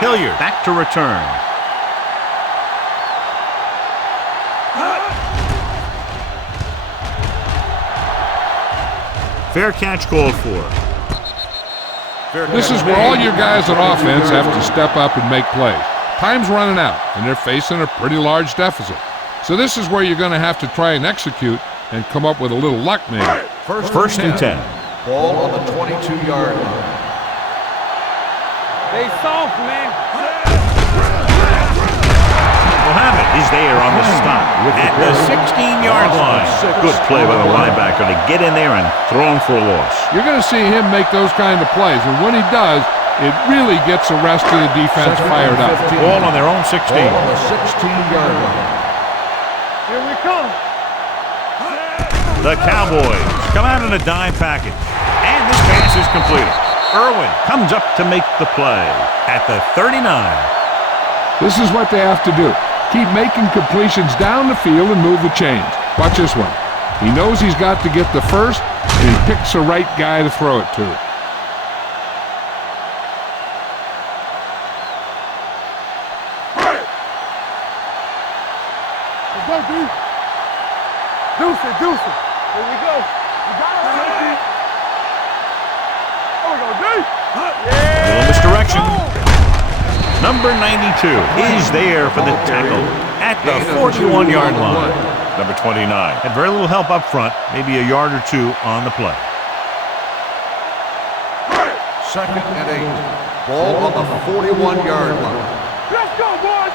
Hilliard back to return. Fair catch called for. This is where all your guys on offense have to step up and make plays. Time's running out, and they're facing a pretty large deficit. So this is where you're going to have to try and execute and come up with a little luck maybe. First and 10. Ball on the 22-yard line. They soft, man. Mohammed is there on the stop at the 16-yard line. Good play by the linebacker to get in there and throw him for a loss. You're going to see him make those kind of plays, and when he does, it really gets the rest of the defense fired up. Ball on their own 16. Ball on the 16-yard line. Here we come. The Cowboys come out in a dime package, and this pass is completed. Irwin comes up to make the play at the 39. This is what they have to do. Keep making completions down the field and move the chains. Watch this one. He knows he's got to get the first, and he picks the right guy to throw it to. Let's go, D. Deuce it, deuce it. Here we go. You got it, D. There we go, D. Little misdirection. Number 92 is there for the tackle at the 41-yard line. Number 29 had very little help up front, maybe a yard or two on the play. 2nd and 8. Ball on the 41-yard line. Let's go, boys.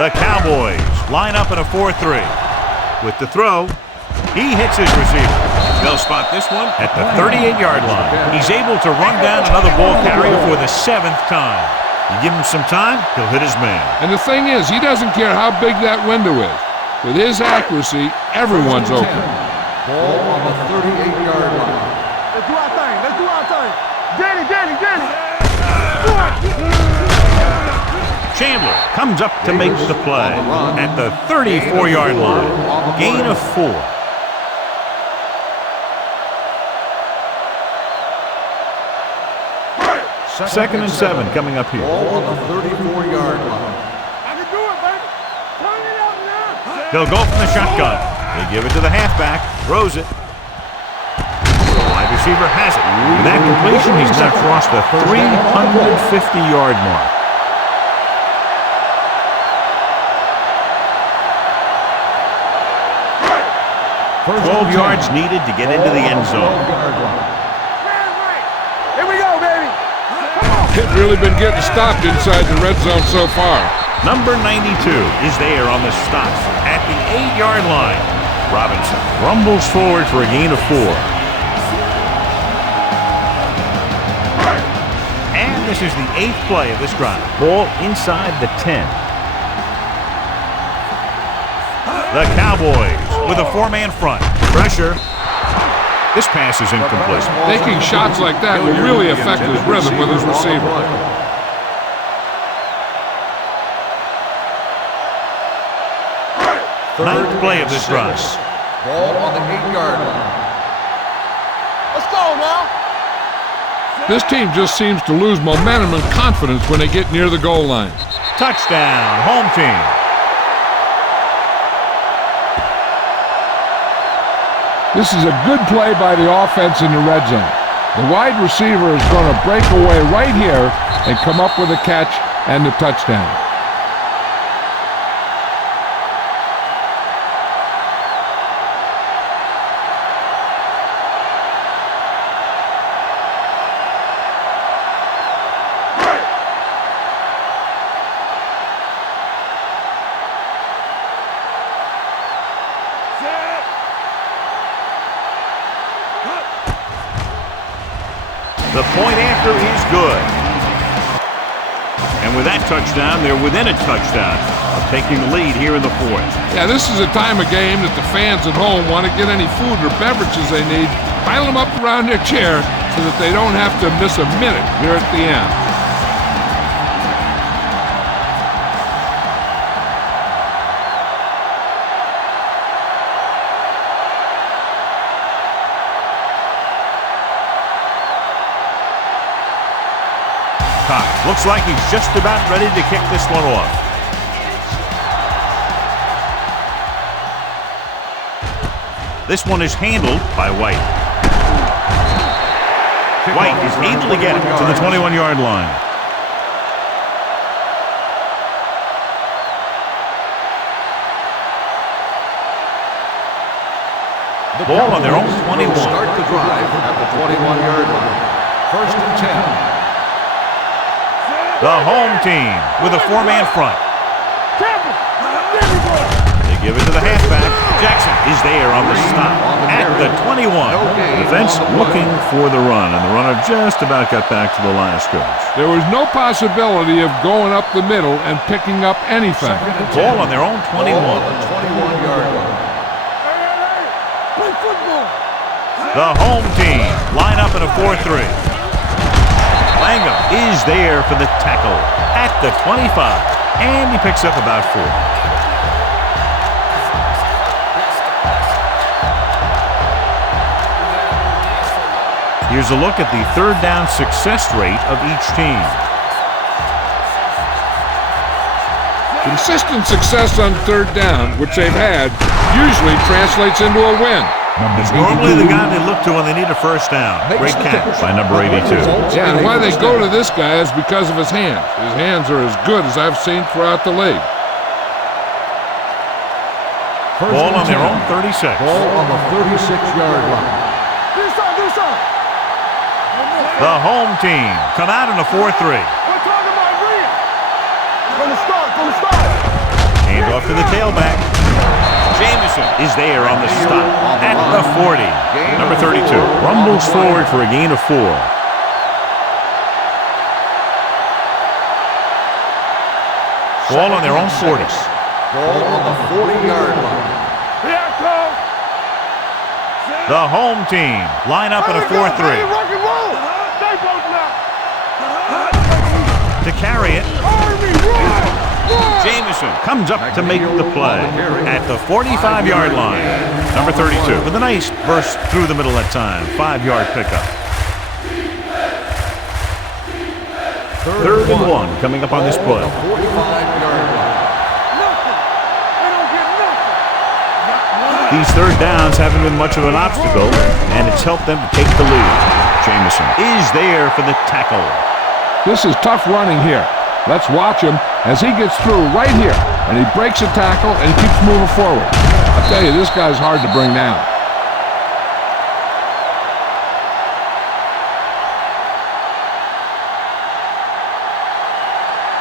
The Cowboys line up in a 4-3. With the throw, he hits his receiver. They'll spot this one at the 38-yard line. He's able to run down another ball carrier for the 7th time. You give him some time, he'll hit his man. And the thing is, he doesn't care how big that window is. With his accuracy, everyone's open. Ball on the 38-yard line. Let's do our thing. Let's do our thing. Get it, get it, get it. Chandler comes up to make the play at the 34-yard line. Gain of 4. Second and 7 coming up here. Ball on the 34-yard line. I can do it, baby. Turn it up now. They'll go from the shotgun. They give it to the halfback. Throws it. receiver has it. With that completion, he's now crossed the 350-yard mark. First 12 and 10. yards needed to get into the end zone. Here we go, baby. Come on. Hadn't really been getting stopped inside the red zone so far. Number 92 is there on the stop at the 8-yard line. Robinson rumbles forward for a gain of 4. And this is the 8th play of this drive. Ball inside the 10. The Cowboys with a 4-man front. Pressure. This pass is incomplete. Taking shots like that will really affect his rhythm with his receiver. Ninth play of this drive. Ball on the 8-yard line. Let's go now. This team just seems to lose momentum and confidence when they get near the goal line. Touchdown, home team. This is a good play by the offense in the red zone. The wide receiver is going to break away right here and come up with a catch and the touchdown. The point after is good. And with that touchdown, they're within a touchdown of taking the lead here in the 4th. Yeah, this is a time of game that the fans at home want to get any food or beverages they need, pile them up around their chair so that they don't have to miss a minute here at the end. Looks like he's just about ready to kick this one off. This one is handled by White. White is able to get it to the 21-yard line. The Ball on their own Cowboys 21. will start the drive at the 21-yard line. First and 10. The home team with a 4-man front. They give it to the halfback. Jackson is there on the stop at the 21. Defense looking for the run, and the runner just about got back to the line of scrimmage. There was no possibility of going up the middle and picking up anything. Ball on their own 21. Ball on the 21-yard line. Play football. The home team line up in a 4-3. Langham is there for the tackle at the 25, and he picks up about 4. Here's a look at the third down success rate of each team. Consistent success on third down, which they've had, usually translates into a win. It's normally the guy they look to when they need a first down. Great catch by number 82. Yeah, and why they go to this guy is because of his hands. His hands are as good as I've seen throughout the league. Ball on their own 36. Ball on the 36-yard line. Do something. The home team come out in a 4-3. We're talking about Rhea. From the start. Hand off to the tailback. Jamison is there on the stop at the 40. Number 32 rumbles forward for a gain of 4. Ball on their own 40. Ball on the 40-yard line. Here it comes. The home team line up in a 4-3. Rock and roll. They both now. To carry it, Army, run. Jamison comes up to make the play at the 45-yard line. Number 32 with a nice burst through the middle that time. 5-yard pickup. Third and 1 coming up on this play. 45-yard line. Nothing. They don't get nothing. These third downs haven't been much of an obstacle, and it's helped them to take the lead. Jamison is there for the tackle. This is tough running here. Let's watch him as he gets through right here, and he breaks a tackle and he keeps moving forward. I tell you, this guy's hard to bring down.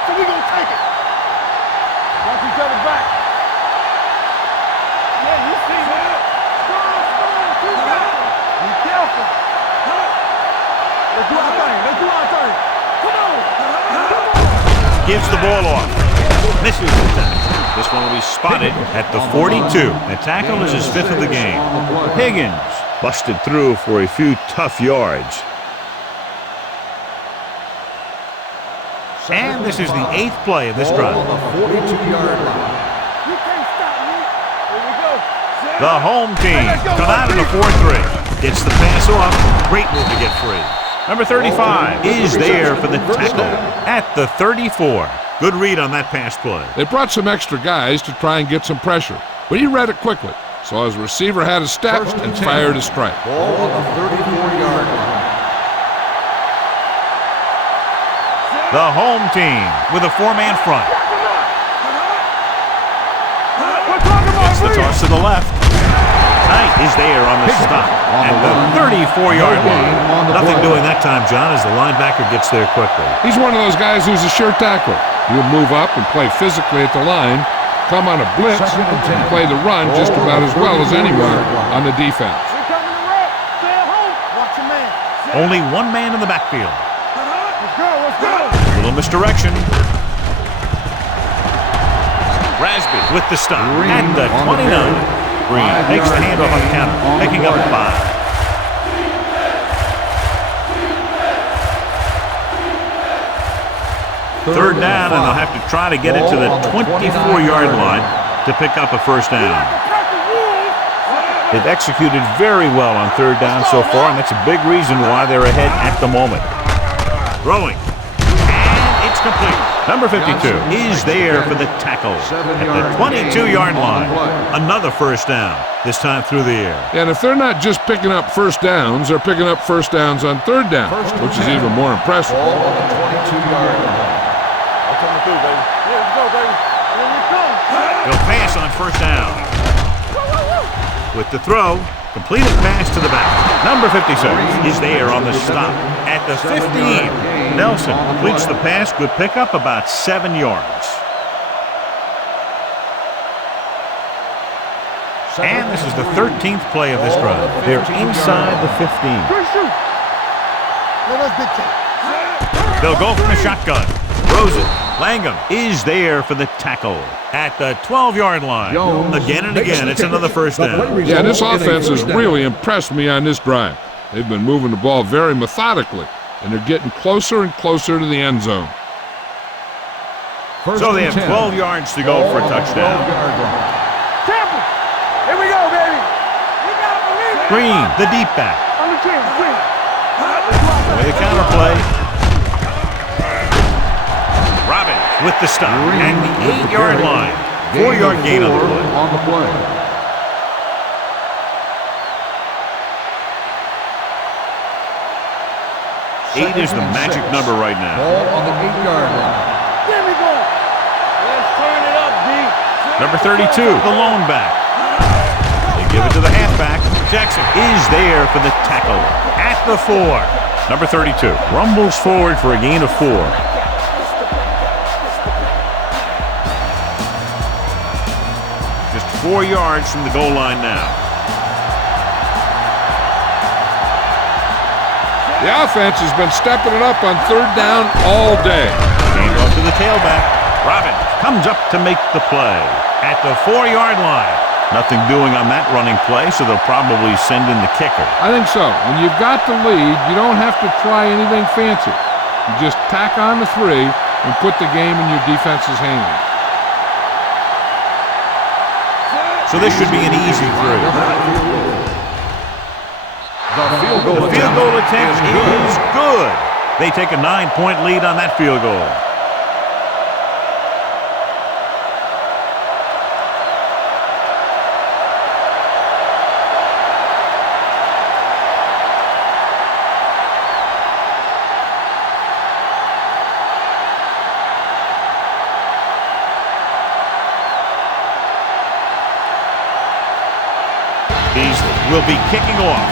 So we gonna take it. Watch each other back. Yeah, you see that. Be careful. Let's do our thing. Let's do our thing. Come on. Gives the ball off. Misses the tackle. This one will be spotted at the 42. The tackle is his 5th of the game. Higgins busted through for a few tough yards. And this is the 8th play of this drive. On the 42-yard line. You can't stop me. Here we go. The home team come out in a 4-3. Gets the pass off. Great move to get free. Number 35 is there for the tackle at the 34. Good read on that pass play. They brought some extra guys to try and get some pressure, but he read it quickly. So his receiver had a step and fired a strike. Ball on the 34-yard line. The home team with a 4-man front. Gets the toss to the left. Knight is there on the stop at the 34-yard line. Nothing doing that time, John, as the linebacker gets there quickly. He's one of those guys who's a sure tackler. He'll move up and play physically at the line, come on a blitz, and play the run just about as well as anyone on the defense. We're coming to rock. Stay at home. Watch your man. Only one man in the backfield. Let's go. Let's go. A little misdirection. Rasby with the stop at the 29. Green takes the handoff on the counter, picking up 5. Third down, and they'll have to try to get it to the 24-yard line to pick up a first down. They've executed very well on third down so far, and that's a big reason why they're ahead at the moment. Throwing. And it's complete. Number 52 is there for the tackle at the 22-yard line. Another first down, this time through the air. And if they're not just picking up first downs, they're picking up first downs on third down, which is even more impressive. Ball on the 22-yard line. Coming through, baby. Yeah, let's go, baby. Here we come. They'll pass on first down. With the throw, completed pass to the back. Number 56 is there on the stop at the 15. Nelson completes the pass. Good pickup, about 7 yards. And this is the 13th play of this drive. They're inside the 15. Good shoot. Let us dictate. They'll go from the shotgun. Throws it. Langham is there for the tackle at the 12-yard line. Again and again, it's another first down. Yeah, this offense has really impressed me on this drive. They've been moving the ball very methodically, and they're getting closer and closer to the end zone. So they have 12 yards to go for a touchdown. Tampa. Here we go, baby. You gotta believe it. Green, the deep back. On the team, Green. With the counter play. Robin with the stop at the 8-yard line. 4-yard gain on the play. Eight is the magic number right now. Ball on the 8-yard line. Give me ball. Let's turn it up, D. Number 32, the lone back. They give it to the halfback. Jackson is there for the tackle at the 4. Number 32 rumbles forward for a gain of 4. Just 4 yards from the goal line now. The offense has been stepping it up on third down all day. Hand off to the tailback. Robin comes up to make the play at the 4-yard line. Nothing doing on that running play, so they'll probably send in the kicker. I think so. When you've got the lead, you don't have to try anything fancy. You just tack on the 3 and put the game in your defense's hands. So this should be an easy 3. The field goal attempt is good. They take a 9-point lead on that field goal. Beasley will be kicking off.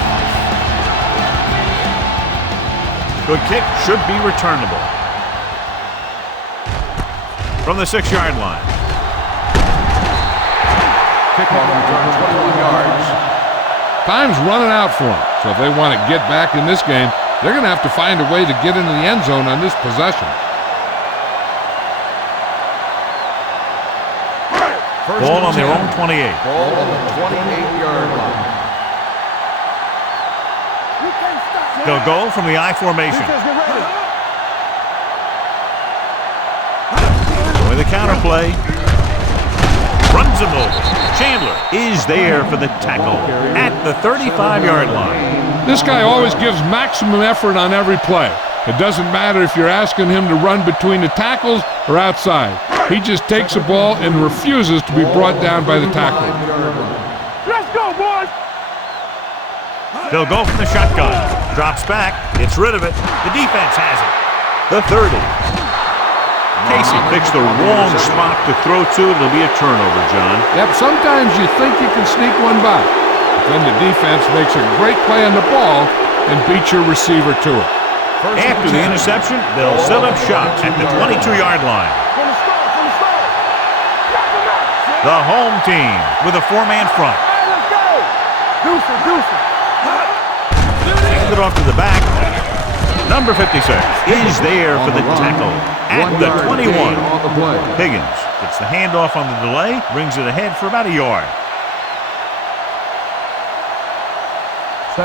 Good kick, should be returnable. From the 6-yard line. Kickoff return 21 yards. Time's running out for them, so if they want to get back in this game, they're going to have to find a way to get into the end zone on this possession. Ball on their own 28. Ball on the 28-yard line. They'll go from the I formation. With the counter play. Runs him over. Chandler is there for the tackle at the 35-yard line. This guy always gives maximum effort on every play. It doesn't matter if you're asking him to run between the tackles or outside. He just takes the ball and refuses to be brought down by the tackler. Let's go, boys! They'll go from the shotgun. Drops back. Gets rid of it. The defense has it. The 30. Casey picks the wrong spot to throw to. It'll be a turnover, John. Yep, sometimes you think you can sneak one by. But then the defense makes a great play on the ball and beats your receiver to it. After the interception, they'll set up shop at the 22-yard line. From the start, from the start! Knock him out! The home team with a 4-man front. Hey, let's go! Deuce it. Hand it off to the back. Number 56 is there for the tackle at the 21. Higgins gets the handoff on the delay, brings it ahead for about a yard.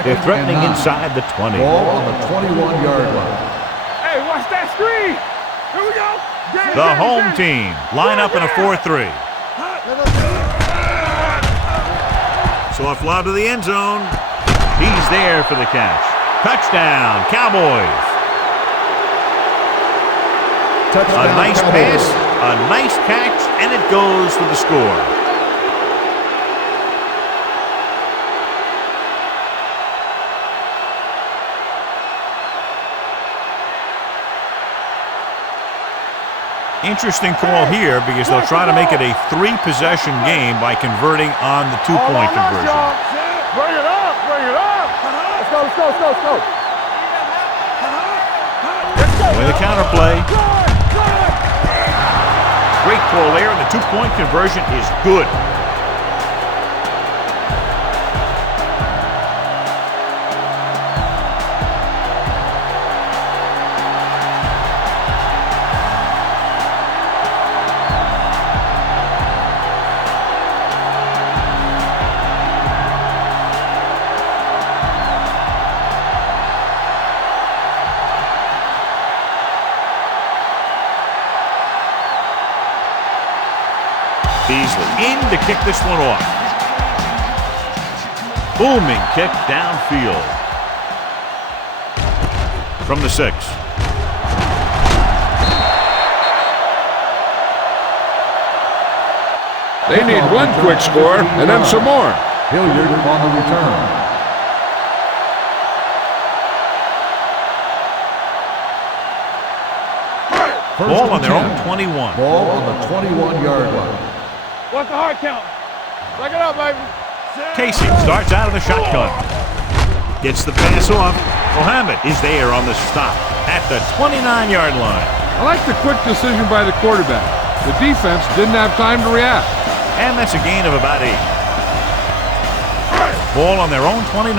They're threatening inside the 20. Ball on the 21-yard line. Hey, watch that screen! Here we go! The home team line up in a 4-3. Soft lob to the end zone. He's there for the catch. Touchdown, Cowboys. Touchdown, A nice pass, a nice catch, and it goes for the score. Interesting call here because they'll try to make it a 3-possession game by converting on the 2-point conversion. Bring it up! Let's go! With the counter play. Great call there, and the 2-point conversion is good. Beasley in to kick this one off. Booming kick downfield. From the 6. They need one quick score and then some more. Hilliard on the return. Ball on their own 21. Ball on the 21-yard line. What's the hard count? Break it up, baby. Casey starts out of the shotgun. Gets the pass off. Mohammed is there on the stop at the 29-yard line. I like the quick decision by the quarterback. The defense didn't have time to react. And that's a gain of about 8. Ball on their own 29.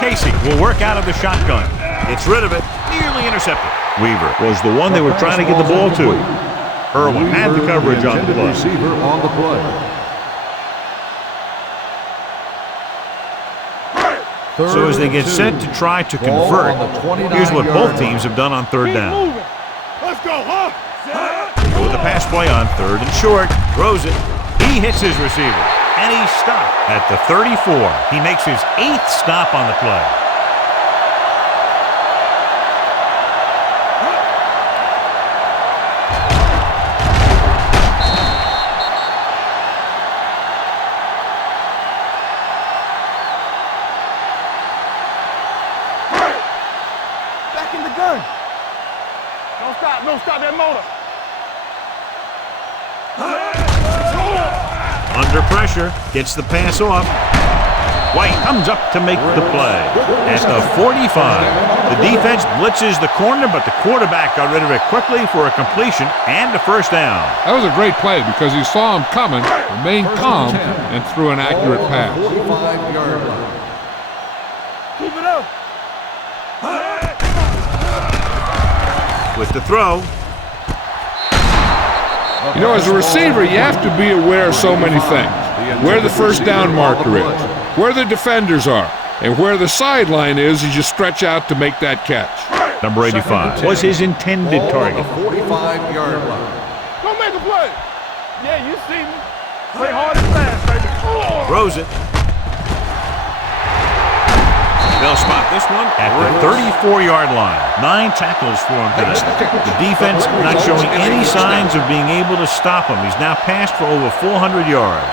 Casey will work out of the shotgun. Gets rid of it. Nearly intercepted. Weaver was the one they were trying to get the ball to. Irwin had the coverage on the play. Receiver on the play. So as they get set to try to convert, here's what both teams have done on third down. Let's go, huh? Go with the pass play on 3rd and short. Throws it. He hits his receiver. And he's stopped at the 34. He makes his 8th stop on the play. Back in the gun. Don't stop that motor. Under pressure, gets the pass off. White comes up to make the play. At the 45, the defense blitzes the corner, but the quarterback got rid of it quickly for a completion and a first down. That was a great play because he saw him coming, remained calm, and threw an accurate pass. 45-yard line. Keep it up. With the throw. You know, as a receiver, you have to be aware of so many things. Where the first down marker is, where the defenders are, and where the sideline is as you stretch out to make that catch. Number 85 was his intended target. 45-yard line. Go make a play. Yeah, you see me. Play hard and fast, baby. Throws it. They'll spot this one at the 34-yard line. 9 tackles for him today. The defense not showing any signs of being able to stop him. He's now passed for over 400 yards.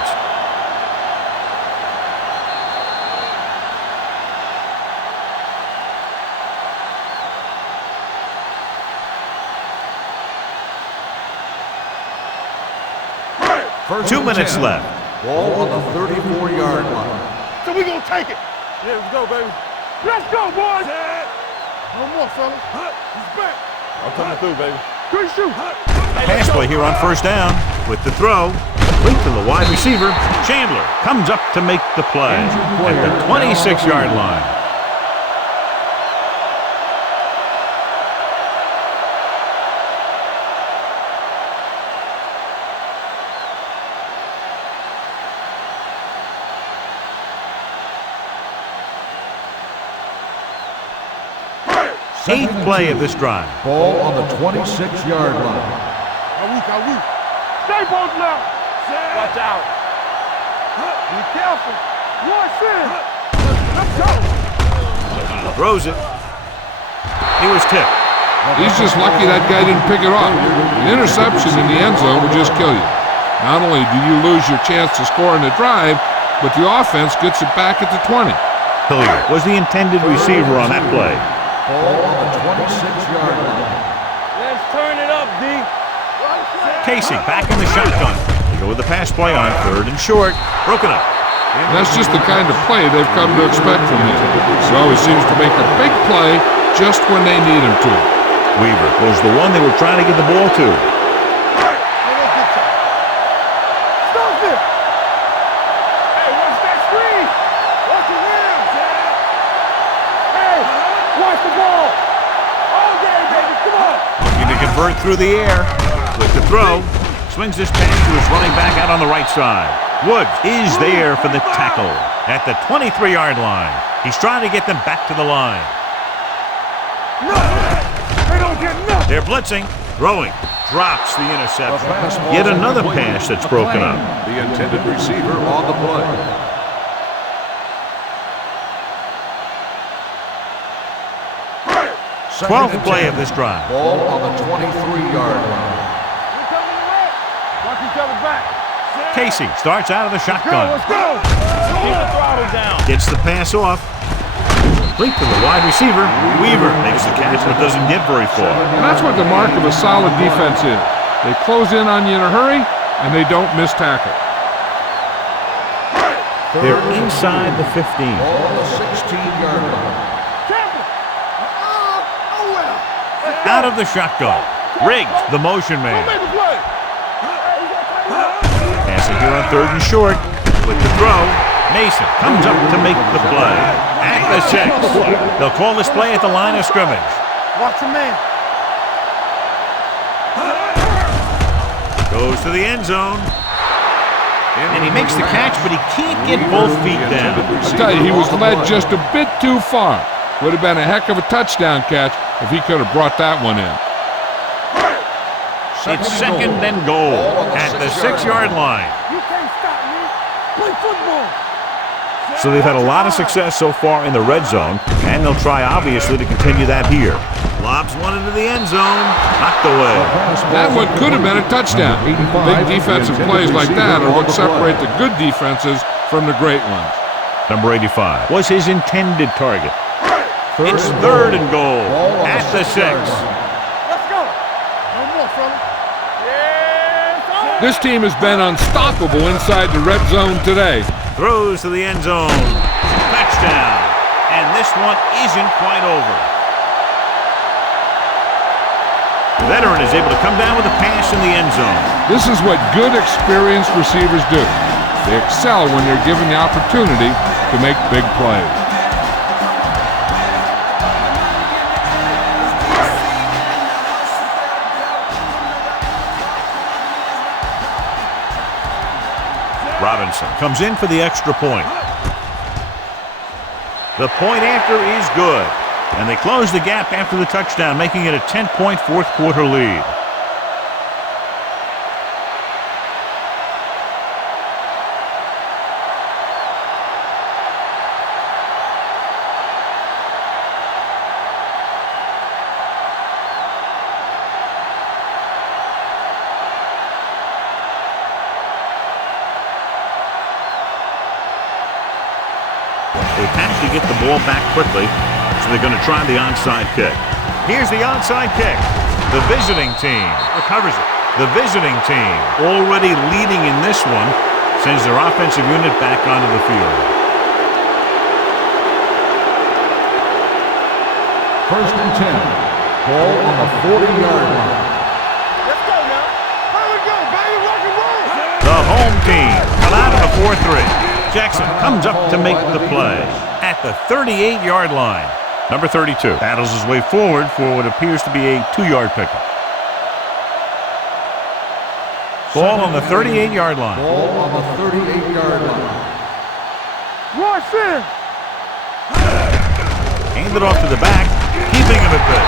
First 2 and minutes 10. left. Ball on the 34-yard line. So we gonna take it. Yeah, let's go, baby. Let's go, boys. No more, fellas. He's back. I'm coming through, baby. Good shoot. Pass play here on first down. With the throw. Complete to the wide receiver. Chandler comes up to make the play at the 26-yard line. Eighth play of this drive. Ball on the 26-yard line. Are we? Stay both now. Watch out. Be careful. Watch in. Let's go. Throws it. He was tipped. He's just lucky that guy didn't pick it off. An interception in the end zone would just kill you. Not only do you lose your chance to score in the drive, but the offense gets it back at the 20. Hilliard was the intended receiver on that play. Ball on the 26-yard line. Let's turn it up, D. Casey back in the shotgun. They go with the pass play on 3rd and short. Broken up. And that's just the kind of play they've come to expect from him. He always seems to make a big play just when they need him to. Weaver was the one they were trying to get the ball to. Stop it. Hey, watch that screen. Watch the rims. Hey, watch the ball. All day, baby. Come on. Looking to convert through the air. With the throw. Swings this pass to his running back out on the right side. Woods is there for the tackle at the 23-yard line. He's trying to get them back to the line. They don't get nothing. They're blitzing. Throwing. Drops the interception. Yet another pass that's broken up. The intended receiver on the play. Second 12th and play 10. of this drive. Ball on the 23-yard line. We're coming to red. Watch each other back. Casey starts out of the shotgun. Let's go. Keep the throttle down. Gets the pass off. Complete to the wide receiver. Weaver makes the catch but doesn't get very far. And that's what the mark of a solid defense is. They close in on you in a hurry, and they don't miss tackle. They're inside the 15. Ball on the 16-yard line. Out of the shotgun. Riggs, the motion man. Make a play. Passing here on 3rd and short. With the throw, Mason comes up to make the play. At the 6. They'll call this play at the line of scrimmage. Watch the man. Goes to the end zone. And he makes the catch, but he can't get both feet down. I tell you, he was led just a bit too far. Would have been a heck of a touchdown catch if he could have brought that one in. It's 2nd and goal at the 6-yard line. You can't stop me. Play football. So they've had a lot of success so far in the red zone, and they'll try, obviously, to continue that here. Lobs one into the end zone, knocked away. That one could have been a touchdown. Big defensive plays like that are what separate the good defenses from the great ones. Number 85 was his intended target. It's 3rd and goal at the 6. Let's go. No more, fella. Yeah, This team has been unstoppable inside the red zone today. Throws to the end zone. Touchdown. And this one isn't quite over. The veteran is able to come down with a pass in the end zone. This is what good, experienced receivers do. They excel when they're given the opportunity to make big plays. Robinson comes in for the extra point. The point after is good. And they close the gap after the touchdown, making it a 10-point fourth quarter lead. They have to get the ball back quickly, so they're going to try the onside kick. Here's the onside kick. The visiting team recovers it. The visiting team already leading in this one sends their offensive unit back onto the field. First and 10. Ball on the 40-yard line. Let's go now. Here we go, baby. Rock and roll. The home team come out of the 4-3. Jackson comes up to make the play at the 38-yard line. Number 32 battles his way forward for what appears to be a 2-yard pickup. Ball on the 38-yard line. Ball on the 38-yard line. Rush in. Hand it off to the back, keeping him at bay.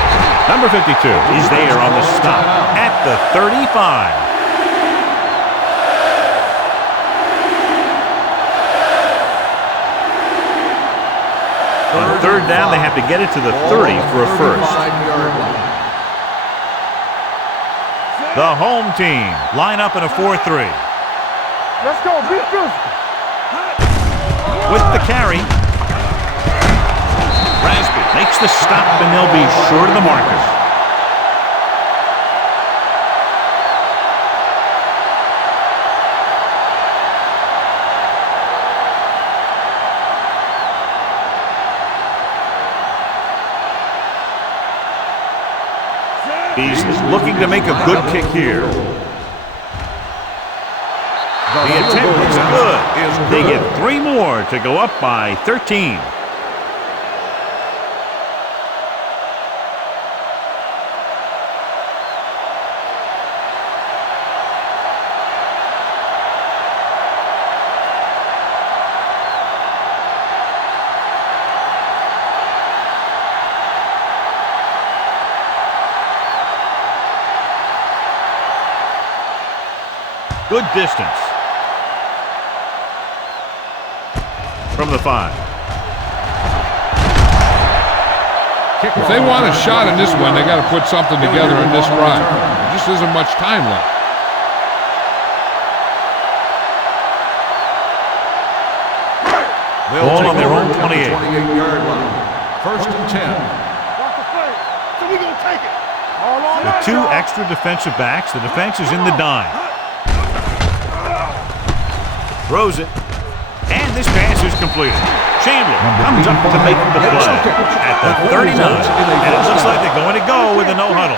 Number 52 is there on the stop at the 35. On third down, they have to get it to the 30 for a first. The home team line up in a 4-3. Let's go. Be physical. With the carry, Rasby makes the stop, and they'll be short of the marker. He's looking to make a good kick here. The attempt is good. They get 3 more to go up by 13. Good distance. From the 5. If they want a shot in this one, they got to put something together in this drive. There just isn't much time left. Ball on their own 28. 28-yard line. First and 10. Watch the play. So we gonna take it. All on With that, 2 y'all. extra defensive backs, the defense is in the dime. Throws it. And this pass is completed. Chandler comes up to make the play at the 39. And it looks like they're going to go with a no huddle.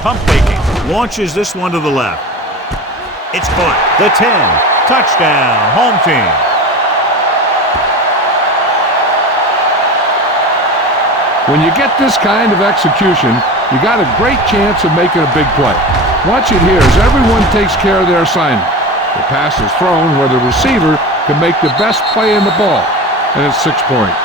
Pump faking. Launches this one to the left. It's caught. The 10. Touchdown. Home team. When you get this kind of execution, you got a great chance of making a big play. Watch it here as everyone takes care of their assignment. The pass is thrown where the receiver can make the best play in the ball, and it's 6 points.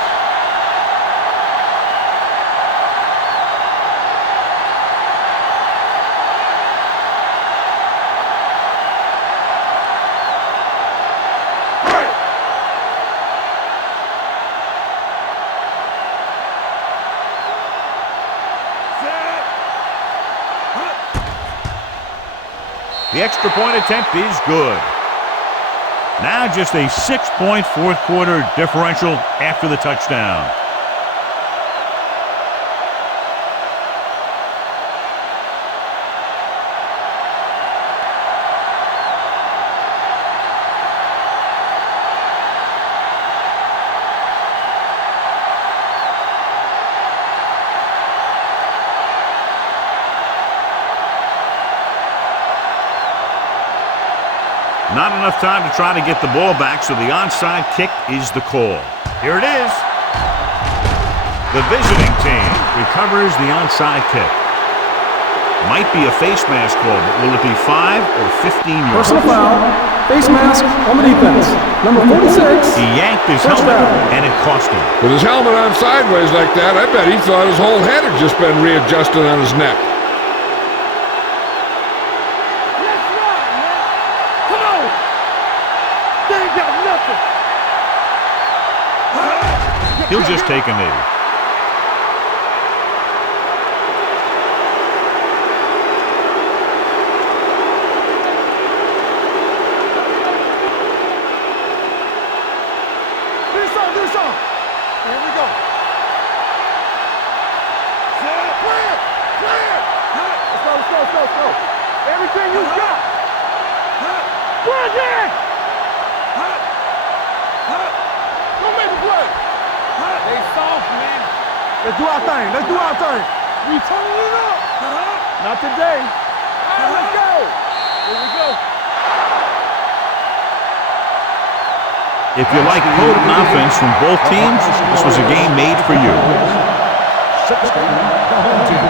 The extra point attempt is good. Now just a 6-point fourth quarter differential after the touchdown. Not enough time to try to get the ball back, so the onside kick is the call. Here it is. The visiting team recovers the onside kick. Might be a face mask call, but will it be 5 or 15 yards? Personal foul. Face mask on the defense. Number 46. He yanked his First helmet, down. and it cost him. With his helmet on sideways like that, I bet he thought his whole head had just been readjusted on his neck. Let's run, man. Come on. They ain't got nothing. He'll just take a knee. Do some. Here we go. Clear. Let's go. Everything you got. Brandon! Go make a play. They soft, man. Let's do our thing. We turning it up. Not today. Let's go. Here we go. If you like potent offense from both teams, this was a game made for you. 16, the home team.